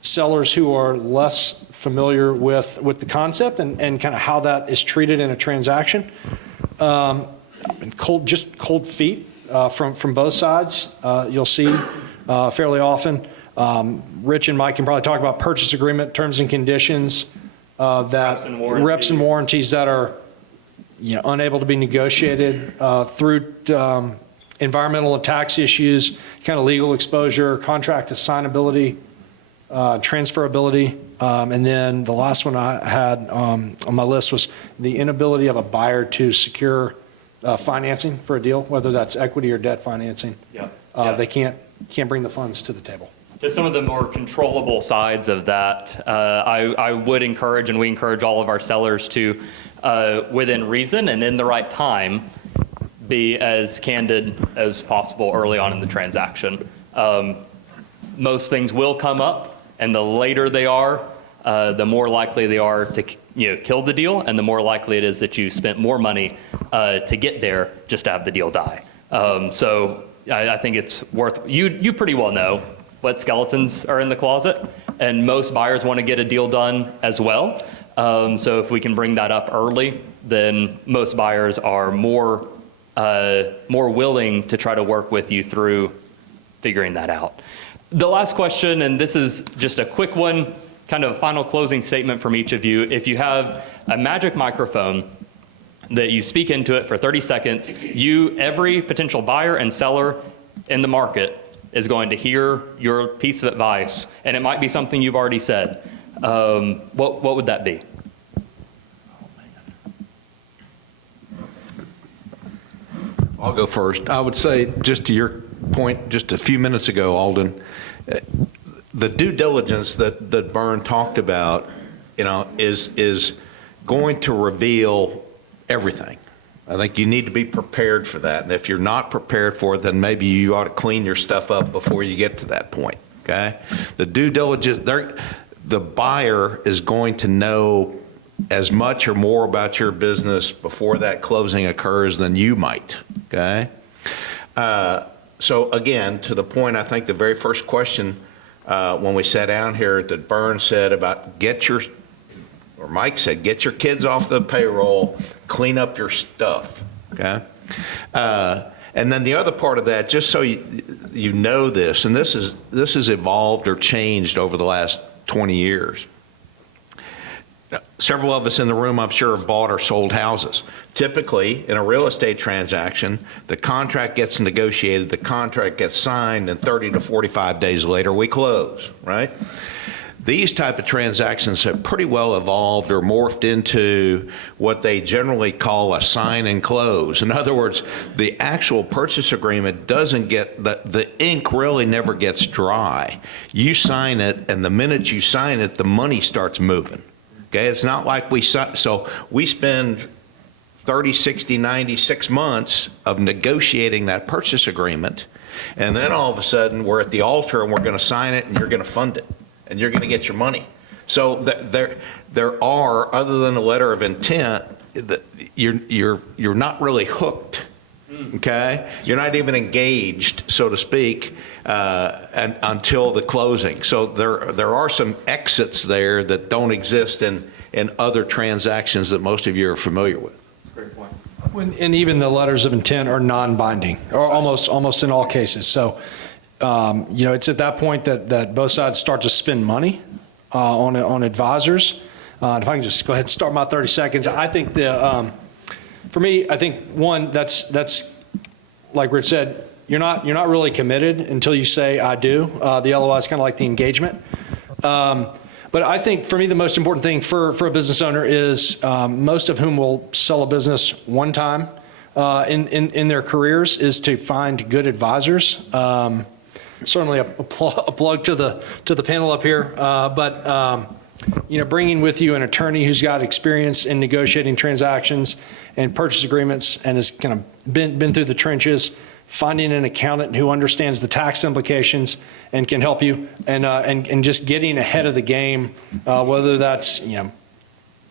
sellers who are less familiar with the concept and kind of how that is treated in a transaction. And cold feet from both sides, you'll see fairly often. Rich and Mike can probably talk about purchase agreement terms and conditions, reps and warranties that are unable to be negotiated through environmental and tax issues, kind of legal exposure, contract assignability, transferability, and then the last one I had on my list was the inability of a buyer to secure financing for a deal, whether that's equity or debt financing. They can't bring the funds to the table. Just some of the more controllable sides of that, I would encourage, and we encourage all of our sellers to, within reason and in the right time, be as candid as possible early on in the transaction. Most things will come up, and the later they are, the more likely they are to kill the deal, and the more likely it is that you spent more money to get there just to have the deal die. So I think it's worth, you pretty well know what skeletons are in the closet, and most buyers want to get a deal done as well. So if we can bring that up early, then most buyers are more willing to try to work with you through figuring that out. The last question, and this is just a quick one, kind of a final closing statement from each of you. If you have a magic microphone that you speak into it for 30 seconds, every potential buyer and seller in the market is going to hear your piece of advice, and it might be something you've already said. What would that be? I'll go first. I would say, just to your point just a few minutes ago, Alden, the due diligence that Byrne talked about, is going to reveal everything. I think you need to be prepared for that. And if you're not prepared for it, then maybe you ought to clean your stuff up before you get to that point, okay? The due diligence, the buyer is going to know as much or more about your business before that closing occurs than you might, okay? So again, to the point, I think the very first question when we sat down here that Byrne said about Mike said, get your kids off the payroll, clean up your stuff, okay? And then the other part of that, just so you know this, and this has evolved or changed over the last 20 years. Several of us in the room, I'm sure, have bought or sold houses. Typically, in a real estate transaction, the contract gets negotiated, the contract gets signed, and 30 to 45 days later, we close, right? These type of transactions have pretty well evolved or morphed into what they generally call a sign and close. In other words, the actual purchase agreement doesn't get, the ink really never gets dry. You sign it, and the minute you sign it, the money starts moving. Okay, it's not like we spend 30, 60, 90, 6 months of negotiating that purchase agreement, and then all of a sudden we're at the altar and we're going to sign it and you're going to fund it and you're going to get your money. So there are, other than a letter of intent, you're not really hooked. Okay, you're not even engaged, so to speak, until the closing. So there are some exits there that don't exist in other transactions that most of you are familiar with. That's a great point. And even the letters of intent are non-binding, or almost in all cases. So, it's at that point that both sides start to spend money on advisors. And if I can just go ahead and start my 30 seconds, I think for me, I think one, that's like Rich said, you're not really committed until you say, I do. The LOI is kind of like the engagement. But I think for me, the most important thing for a business owner is most of whom will sell a business one time in their careers is to find good advisors. Certainly a plug to the panel up here, but bringing with you an attorney who's got experience in negotiating transactions and purchase agreements and has kind of been through the trenches, finding an accountant who understands the tax implications and can help you, and just getting ahead of the game, whether that's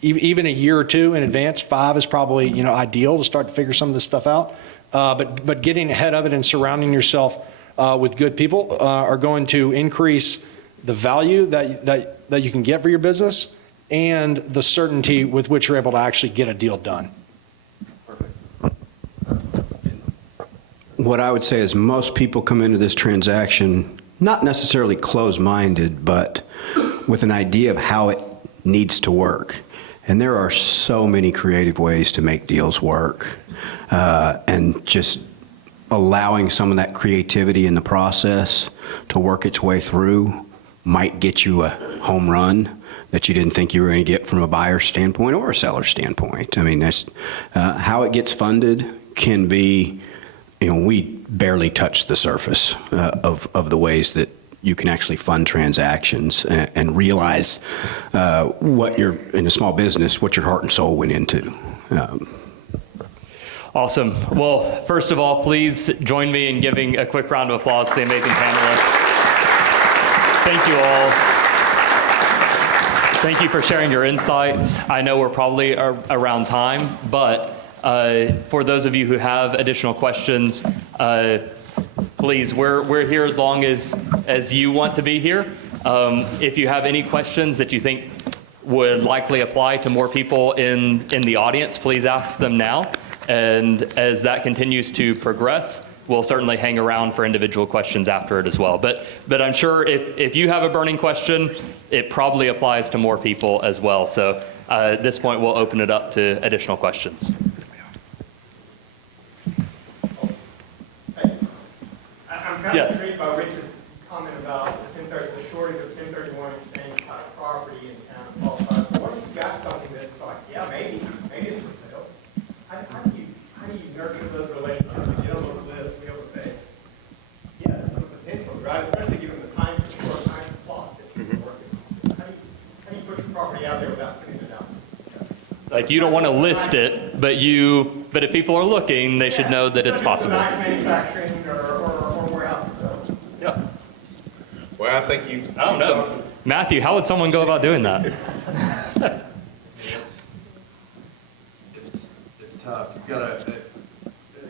even a year or two in advance. 5 is probably ideal to start to figure some of this stuff out, but getting ahead of it and surrounding yourself with good people are going to increase the value that you can get for your business and the certainty with which you're able to actually get a deal done. What I would say is most people come into this transaction not necessarily closed-minded, but with an idea of how it needs to work. And there are so many creative ways to make deals work. And just allowing some of that creativity in the process to work its way through might get you a home run that you didn't think you were going to get from a buyer standpoint or a seller standpoint. I mean, that's how it gets funded can be, we barely touch the surface of the ways that you can actually fund transactions and realize what you're, in a small business, what your heart and soul went into. Awesome. Well, first of all, please join me in giving a quick round of applause to the amazing panelists. Thank you all. Thank you for sharing your insights. I know we're probably around time, but for those of you who have additional questions, please, we're here as long as you want to be here. If you have any questions that you think would likely apply to more people in the audience, please ask them now. And as that continues to progress, we'll certainly hang around for individual questions after it as well. But I'm sure if you have a burning question, it probably applies to more people as well. So at this point, we'll open it up to additional questions. I'm kind of intrigued by Rich's comment about the shortage of 1031 exchange type property in town qualified. So what if you got something that's like, yeah, maybe it's for sale? How do you nurture those relationships and get on those lists and be able to say, yeah, this is a potential, right? Especially given the short time clock that you're working on. How do you put your property out there without putting it out? Like, you don't want to list it, but if people are looking, they should know that it's possible. Nice manufacturing or warehouse facility. Yeah. Well, I think you. I don't know. Matthew, how would someone go about doing that? It's tough. You've got to,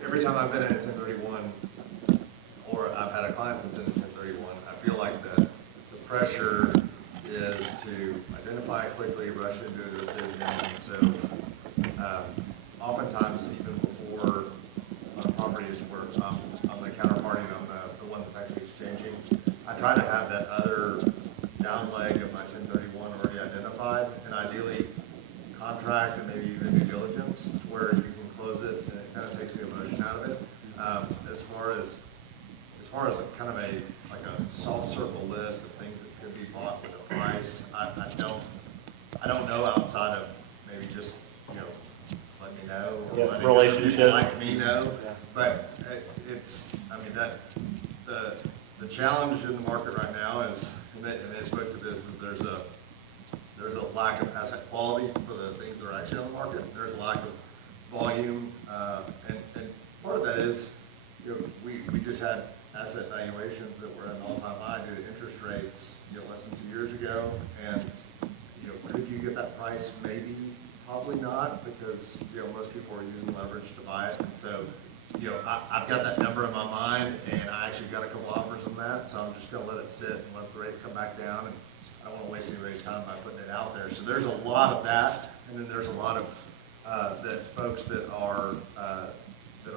every time I've been in a 1031, or I've had a client that's in a 1031, I feel like the pressure is to identify it quickly, rush into a decision. And so oftentimes, even before properties where I'm the counterparty and I'm the one that's actually exchanging, I try to have that other down leg of my 1031 already identified, and ideally contract and maybe even due diligence where you can close it and it kind of takes the emotion out of it. As far as kind of a soft circle list of things that could be bought with a price, I don't know outside of maybe just let me know or letting relationships. Like me know, but the challenge in the market right now is, and they spoke to this, is there's a lack of asset quality for the things that are actually on the market. There's a lack of volume, and part of that is, we just had asset valuations that were at an all-time high due to interest rates, less than 2 years ago. And could you get that price? Maybe, probably not, because most people are using leverage to buy it. And so, I've got that number in my mind, and I actually got a couple offers on that. So I'm just going to let it sit and let the rates come back down. And I don't want to waste anybody's time by putting it out there. So there's a lot of that, and then there's a lot of that folks that are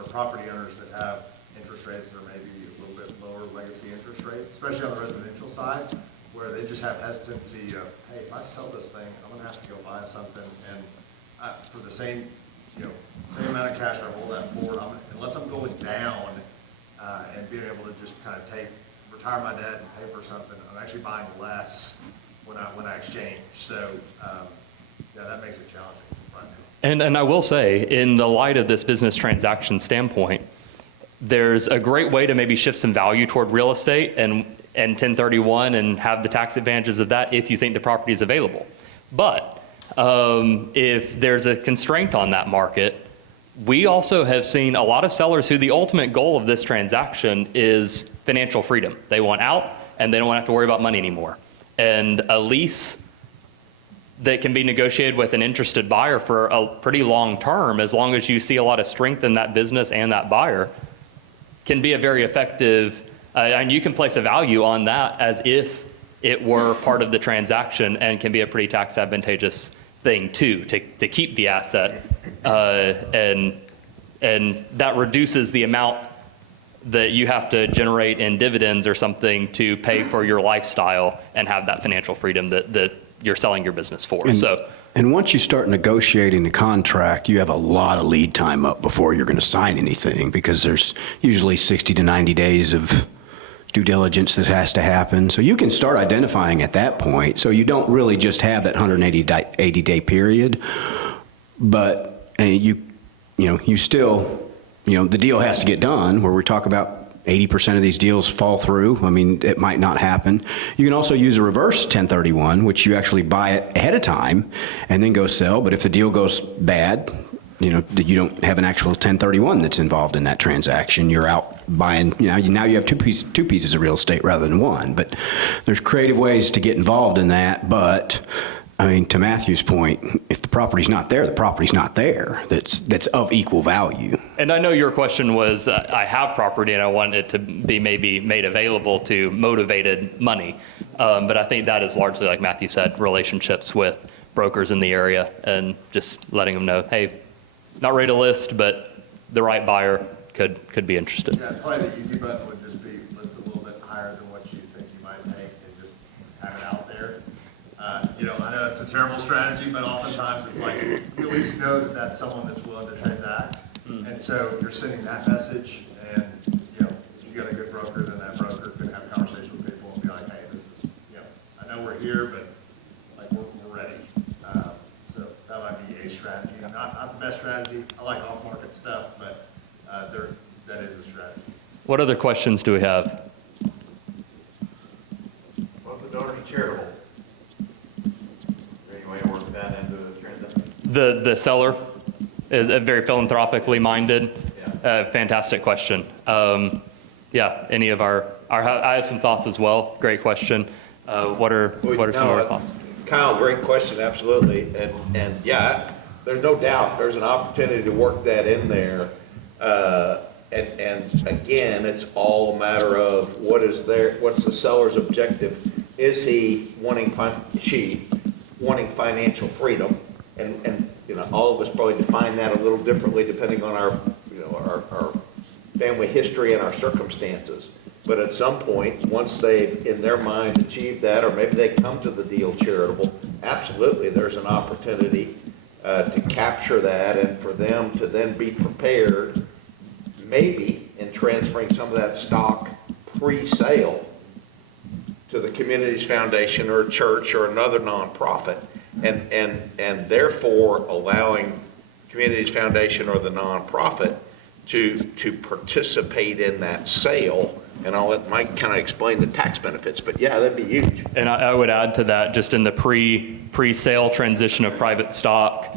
property owners that have interest rates that are maybe a little bit lower legacy interest rates, especially on the residential side, where they just have hesitancy of, hey, if I sell this thing, I'm going to have to go buy something, and for the same amount of cash I roll that forward, unless I'm going down, and being able to just kind of retire my debt and pay for something. I'm actually buying less when I exchange. So, yeah, that makes it challenging right now. And I will say, in the light of this business transaction standpoint, there's a great way to maybe shift some value toward real estate and 1031 and have the tax advantages of that if you think the property is available. But if there's a constraint on that market, we also have seen a lot of sellers who the ultimate goal of this transaction is financial freedom. They want out and they don't have to worry about money anymore. And a lease that can be negotiated with an interested buyer for a pretty long term, as long as you see a lot of strength in that business and that buyer, can be a very effective, and you can place a value on that as if it were part of the transaction, and can be a pretty tax advantageous thing too, to keep the asset. And that reduces the amount that you have to generate in dividends or something to pay for your lifestyle and have that financial freedom that you're selling your business for. And once you start negotiating the contract, you have a lot of lead time up before you're going to sign anything, because there's usually 60 to 90 days of due diligence that has to happen. So you can start identifying at that point. So you don't really just have that 180-day period, but you still, the deal has to get done, where we talk about 80% of these deals fall through. I mean, it might not happen. You can also use a reverse 1031, which you actually buy it ahead of time and then go sell. But if the deal goes bad, you don't have an actual 1031 that's involved in that transaction. You're out buying, now you have two pieces of real estate rather than one. But there's creative ways to get involved in that. But I mean, to Matthew's point, if the property's not there, the property's not there. That's of equal value. And I know your question was, I have property and I want it to be maybe made available to motivated money. But I think that is largely, like Matthew said, relationships with brokers in the area and just letting them know, hey, not ready to list, but the right buyer could be interested. Yeah, probably the easy button would just be list a little bit higher than what you think you might take and just have it out there. I know it's a terrible strategy, but oftentimes it's like, you at least know that that's someone that's willing to transact. And so you're sending that message, and, if you got a good broker, then that broker can have conversations with people and be like, hey, this is, I know we're here, but like we're ready. So that might be a strategy. Not the best strategy. I like off-market stuff, but that is a strategy. What other questions do we have? Well, the donor's charitable. Any way to work that into the transaction? The seller is very philanthropically minded. Yeah. Fantastic question. Any of I have some thoughts as well. Great question. What are some of our thoughts? Kyle, great question, absolutely. And yeah, there's no doubt there's an opportunity to work that in there. And again, it's all a matter of what's the seller's objective? Is he wanting financial freedom? And all of us probably define that a little differently depending on our family history and our circumstances. But at some point, once they've, in their mind, achieved that, or maybe they come to the deal charitable, absolutely, there's an opportunity to capture that and for them to then be prepared, maybe in transferring some of that stock pre-sale to the Communities Foundation or a church or another nonprofit, and therefore allowing Communities Foundation or the nonprofit to participate in that sale. And I'll let Mike kind of explain the tax benefits, but yeah, that'd be huge. And I would add to that, just in the pre-sale transition of private stock,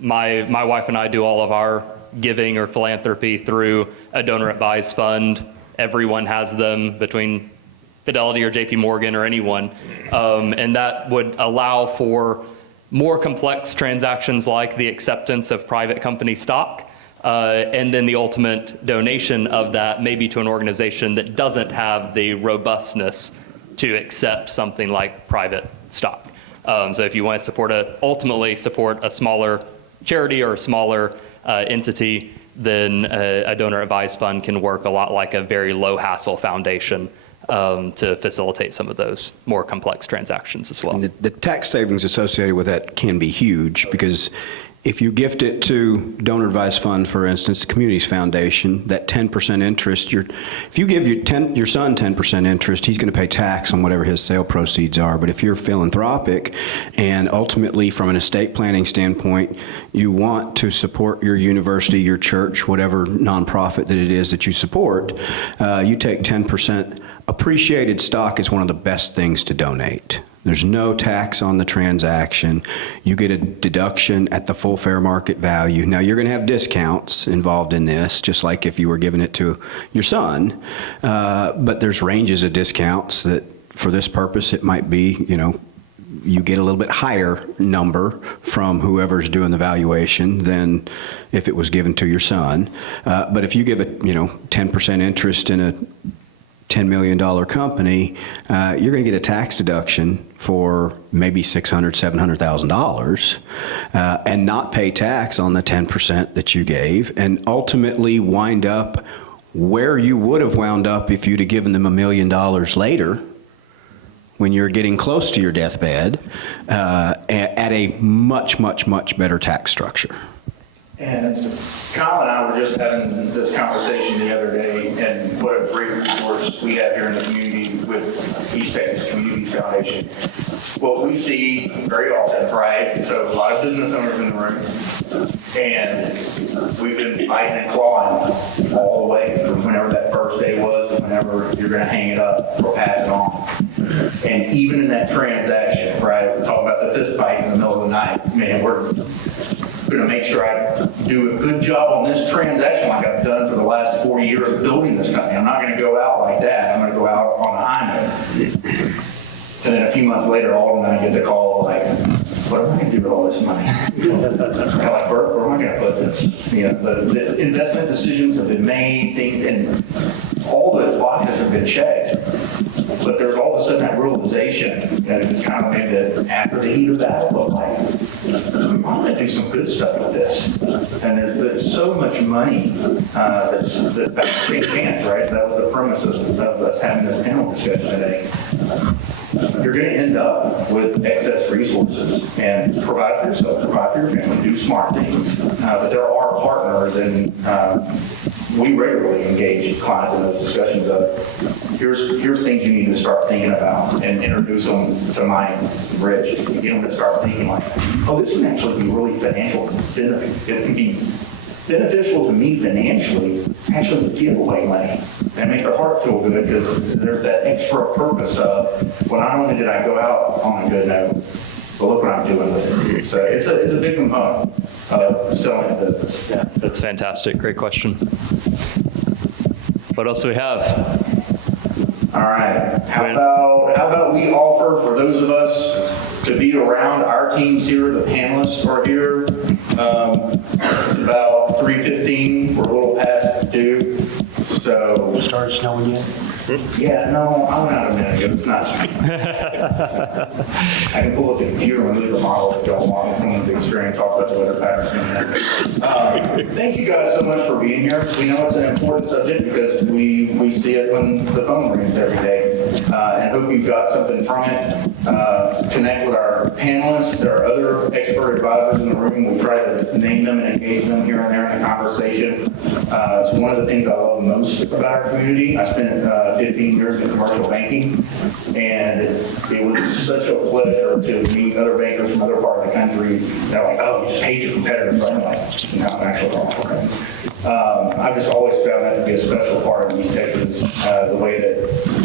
my wife and I do all of our giving or philanthropy through a donor advised fund. Everyone has them between Fidelity or JP Morgan or anyone. And that would allow for more complex transactions like the acceptance of private company stock. And then the ultimate donation of that maybe to an organization that doesn't have the robustness to accept something like private stock. So if you want to ultimately support a smaller charity or a smaller entity, then a donor advised fund can work a lot like a very low hassle foundation to facilitate some of those more complex transactions as well. The tax savings associated with that can be huge, because If you gift it to donor advised fund, for instance, the Communities Foundation, that 10% interest, if you give your son 10% interest, he's going to pay tax on whatever his sale proceeds are. But if you're philanthropic and ultimately from an estate planning standpoint, you want to support your university, your church, whatever nonprofit that it is that you support, you take 10%. Appreciated stock is one of the best things to donate. There's no tax on the transaction. You get a deduction at the full fair market value. Now, you're going to have discounts involved in this, just like if you were giving it to your son. But there's ranges of discounts that, for this purpose, it might be, you get a little bit higher number from whoever's doing the valuation than if it was given to your son. But if you give it, 10% interest in a $10 million company, you're going to get a tax deduction for maybe $600,000, $700,000 and not pay tax on the 10% that you gave, and ultimately wind up where you would have wound up if you'd have given them $1 million later when you're getting close to your deathbed, at a much, much, much better tax structure. And Kyle and I were just having this conversation the other day, and what a great resource we have here in the community with East Texas Communities Foundation. What we see very often, right? So a lot of business owners in the room, and we've been fighting and clawing all the way from whenever that first day was to whenever you're going to hang it up or pass it on. And even in that transaction, right? We're talking about the fist fights in the middle of the night. Man, we're going to make sure I do a good job on this transaction like I've done for the last 40 years of building this company. I'm not going to go out like that. I'm going to go out on a high note. And then a few months later, all of them, I get the call like, what am I going to do with all this money? I'm like, Bert, where am I going to put this? The investment decisions have been made, things, and all the boxes have been checked. But there's all of a sudden that realization that it's kind of maybe that after the heat of battle, like, I'm going to do some good stuff with this. And there's so much money that's about to change hands, right? That was the premise of us having this panel discussion today. You're going to end up with excess resources, and provide for yourself, provide for your family, do smart things. But there are partners, and we regularly engage clients in those discussions of here's things you need to start thinking about, and introduce them to Mike, Rich, and get them to start thinking like, oh, this can actually be really financial benefit. It can be beneficial to me financially, actually give away money. That makes their heart feel good because there's that extra purpose of, well, not only did I go out on a good note, but look what I'm doing with it. So it's a big component of selling a business. Yeah, that's fantastic. Great question. What else do we have? All right. How about we offer, for those of us, to be around our teams here, the panelists are here. It's about 3:15. We're a little past due. So. It started snowing yet? Yeah, no, I went out a minute ago. It's not snowing. I can pull up the computer and leave the model if y'all want. Come on the big screen and talk about the weather patterns in a minute. Thank you guys so much for being here. We know it's an important subject because we see it when the phone rings every day. And hope you got something from it. Connect with our panelists. There are other expert advisors in the room. We try to name them and engage them here and there in the conversation. It's one of the things I love most about our community. I spent 15 years in commercial banking, and it was such a pleasure to meet other bankers from other parts of the country. They're like, oh, you just hate your competitors. I'm like, no, I'm actually all friends. I've just always found that to be a special part of East Texas, the way that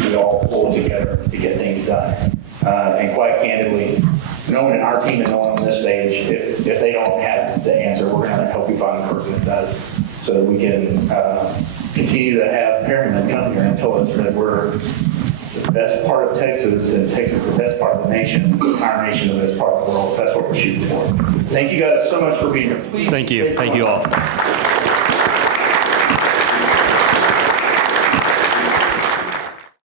we all pull together to get things done. And quite candidly, no one in our team and no one on this stage, if they don't have the answer, we're going to help you find the person that does, so that we can continue to have Perryman come here and tell us that we're the best part of Texas, and Texas the best part of the nation, our nation the best part of the world. That's what we're shooting for. Thank you guys so much for being here. Please. Thank you. Thank you all.